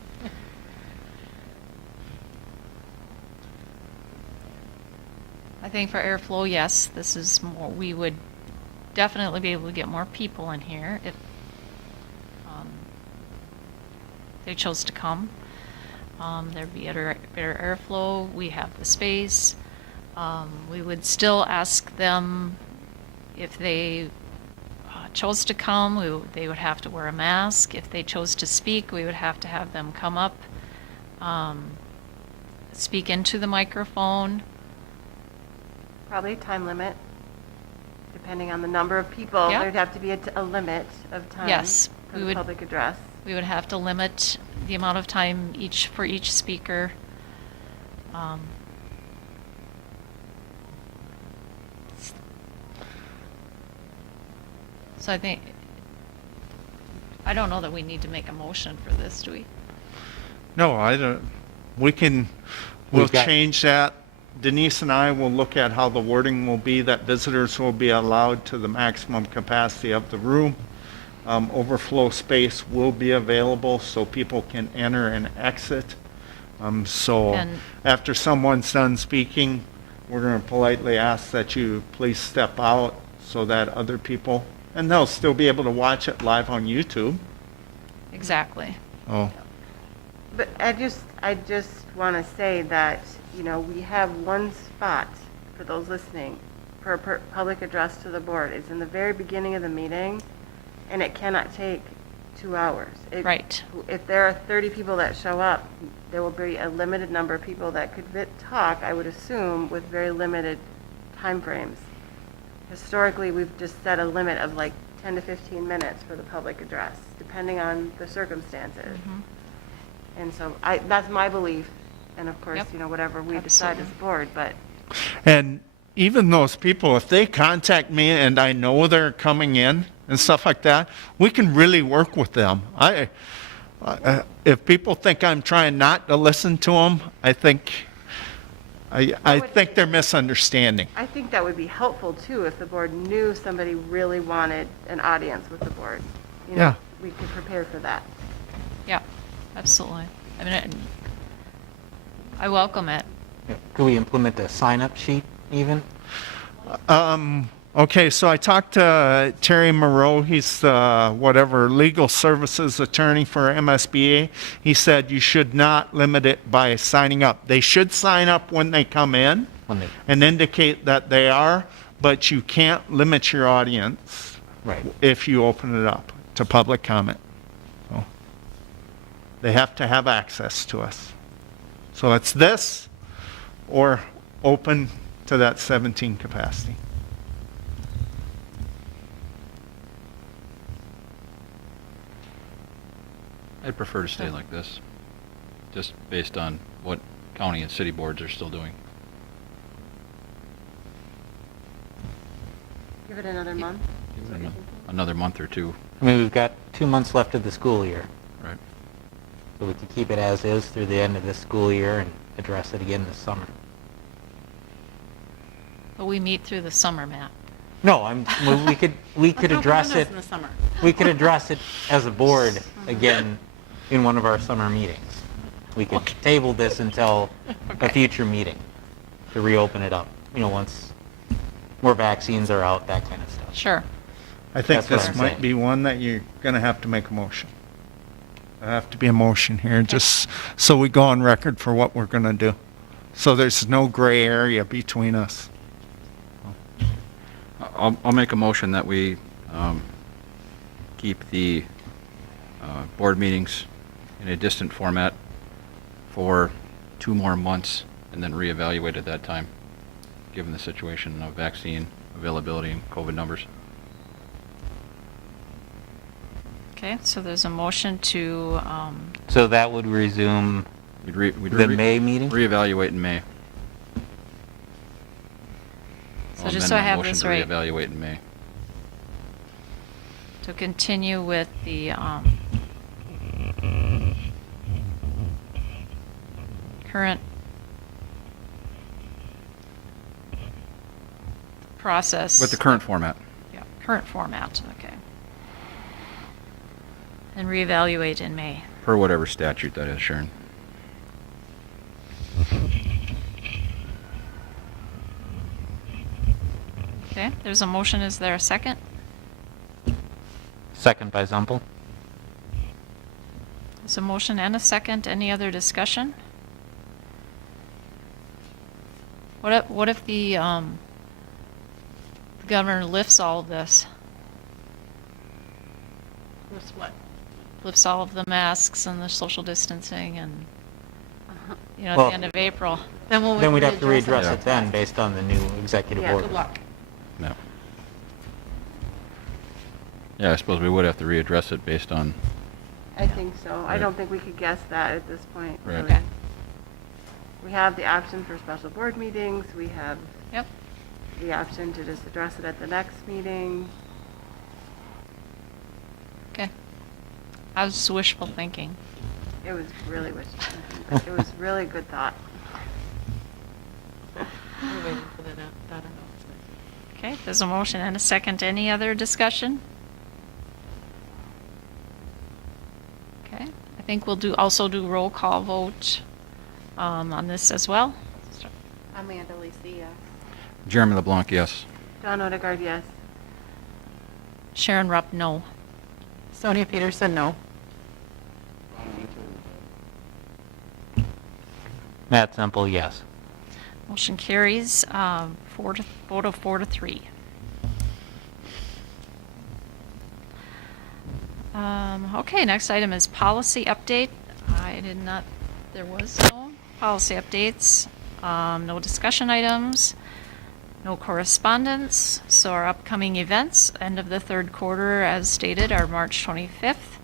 I think for airflow, yes, this is more, we would definitely be able to get more people in here if they chose to come. There'd be better airflow, we have the space. We would still ask them if they chose to come, they would have to wear a mask. If they chose to speak, we would have to have them come up, speak into the microphone. Probably time limit, depending on the number of people. Yeah. There'd have to be a limit of time Yes, for we the would- public address. We would have to limit the amount of time for each speaker. So I don't know that we need to make a motion for this, do we? No, I don't. We'll We've got- change that. Denise and I will look at how the wording will be, that visitors will be allowed to the maximum capacity of the room. Overflow space will be available so people can enter and exit. So And- after someone's done speaking, we're going to politely ask that you please step out so that other people, and they'll still be able to watch it live on YouTube. Exactly. Oh, But I just want to say that, we have one spot for those listening for a public address to the board. It's in the very beginning of the meeting, and it cannot take 2 hours. Right. If there are 30 people that show up, there will be a limited number of people that could talk, I would assume, with very limited timeframes. Historically, we've just set a limit of like 10 to 15 minutes for the public address, depending on the circumstances. Mhm. And so that's my belief, and of course, Yep. whatever we decide as a board, but and even those people, if they contact me and I know they're coming in and stuff like that, we can really work with them. If people think I'm trying not to listen to them, I think they're misunderstanding. I think that would be helpful too if the board knew somebody really wanted an audience with the board. Yeah. We could prepare for that. Yeah, absolutely. I mean, I welcome it. Could we implement a sign-up sheet even? Okay, so I talked to Terry Moreau. He's the legal services attorney for MSBA. He said you should not limit it by signing up. They should sign up when they come in and indicate that they are, but you can't limit your audience Right. if you open it up to public comment. So, They have to have access to us. So it's this or open to that 17 capacity. I'd prefer to stay like this, just based on what county and city boards are still doing. Give it another month? Give it another month or two. I mean, we've got 2 months left of the school year, Right. so we could keep it as is through the end of this school year and address it again this summer. But we meet through the summer, Matt. No, we could Let's open address this it, in the summer. we could address it as a board again in one of our summer meetings. We could table this until a future meeting to reopen it up, once more vaccines are out, that kind of stuff. Sure. I think That's what this I'm might saying. be one that you're going to have to make a motion. There have to be a motion here, just so we go on record for what we're going to do. So there's no gray area between us. I'll make a motion that we keep the board meetings in a distant format for 2 more months and then reevaluate at that time, given the situation of vaccine availability and COVID numbers. Okay, so there's a motion to, So that would resume We'd the May meeting? reevaluate in May. so I'll just amend so I my have motion this to right, reevaluate in May. to continue with the current process. With the current format. Yeah, current format, okay. And reevaluate in May. Per whatever statute that is, Sharon. Okay, there's a motion, is there a second? Second by Zumpel. There's a motion and a second, any other discussion? What if the governor lifts all of this? Lifts what? Lifts all of the masks and the social distancing and, at Well- the end of April. Then we'd have to readdress Yeah. it then, based on the new executive Yeah, order. Good luck. No. Yeah, I suppose we would have to readdress it based on, I think so. I Right. don't think we could guess that at this point, Right. really. Okay. We have the option for special board meetings, we have Yep. the option to just address it at the next meeting. Okay. I was just wishful thinking. It was really wishful thinking. It was really good thought. We're waiting for that announcement. Okay, there's a motion and a second. Any other discussion? Okay, I think we'll also do roll call vote on this as well. Amanda Lisi, yes. Jeremy LeBlanc, yes. John Odegaard, yes. Sharon Rupp, no. Sonia Peterson, no. Matt Zumpel, yes. Motion carries, vote of 4-3. Okay, next item is policy update. There was no policy updates, no discussion items, no correspondence. So our upcoming events, end of the third quarter as stated, are March 25th.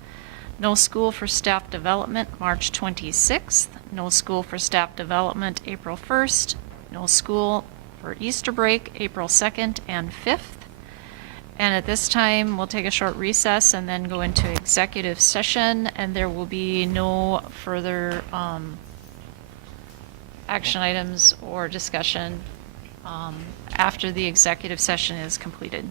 No school for staff development, March 26th. No school for staff development, April 1st. No school for Easter break, April 2nd and 5th. And at this time, we'll take a short recess and then go into executive session, and there will be no further action items or discussion after the executive session is completed.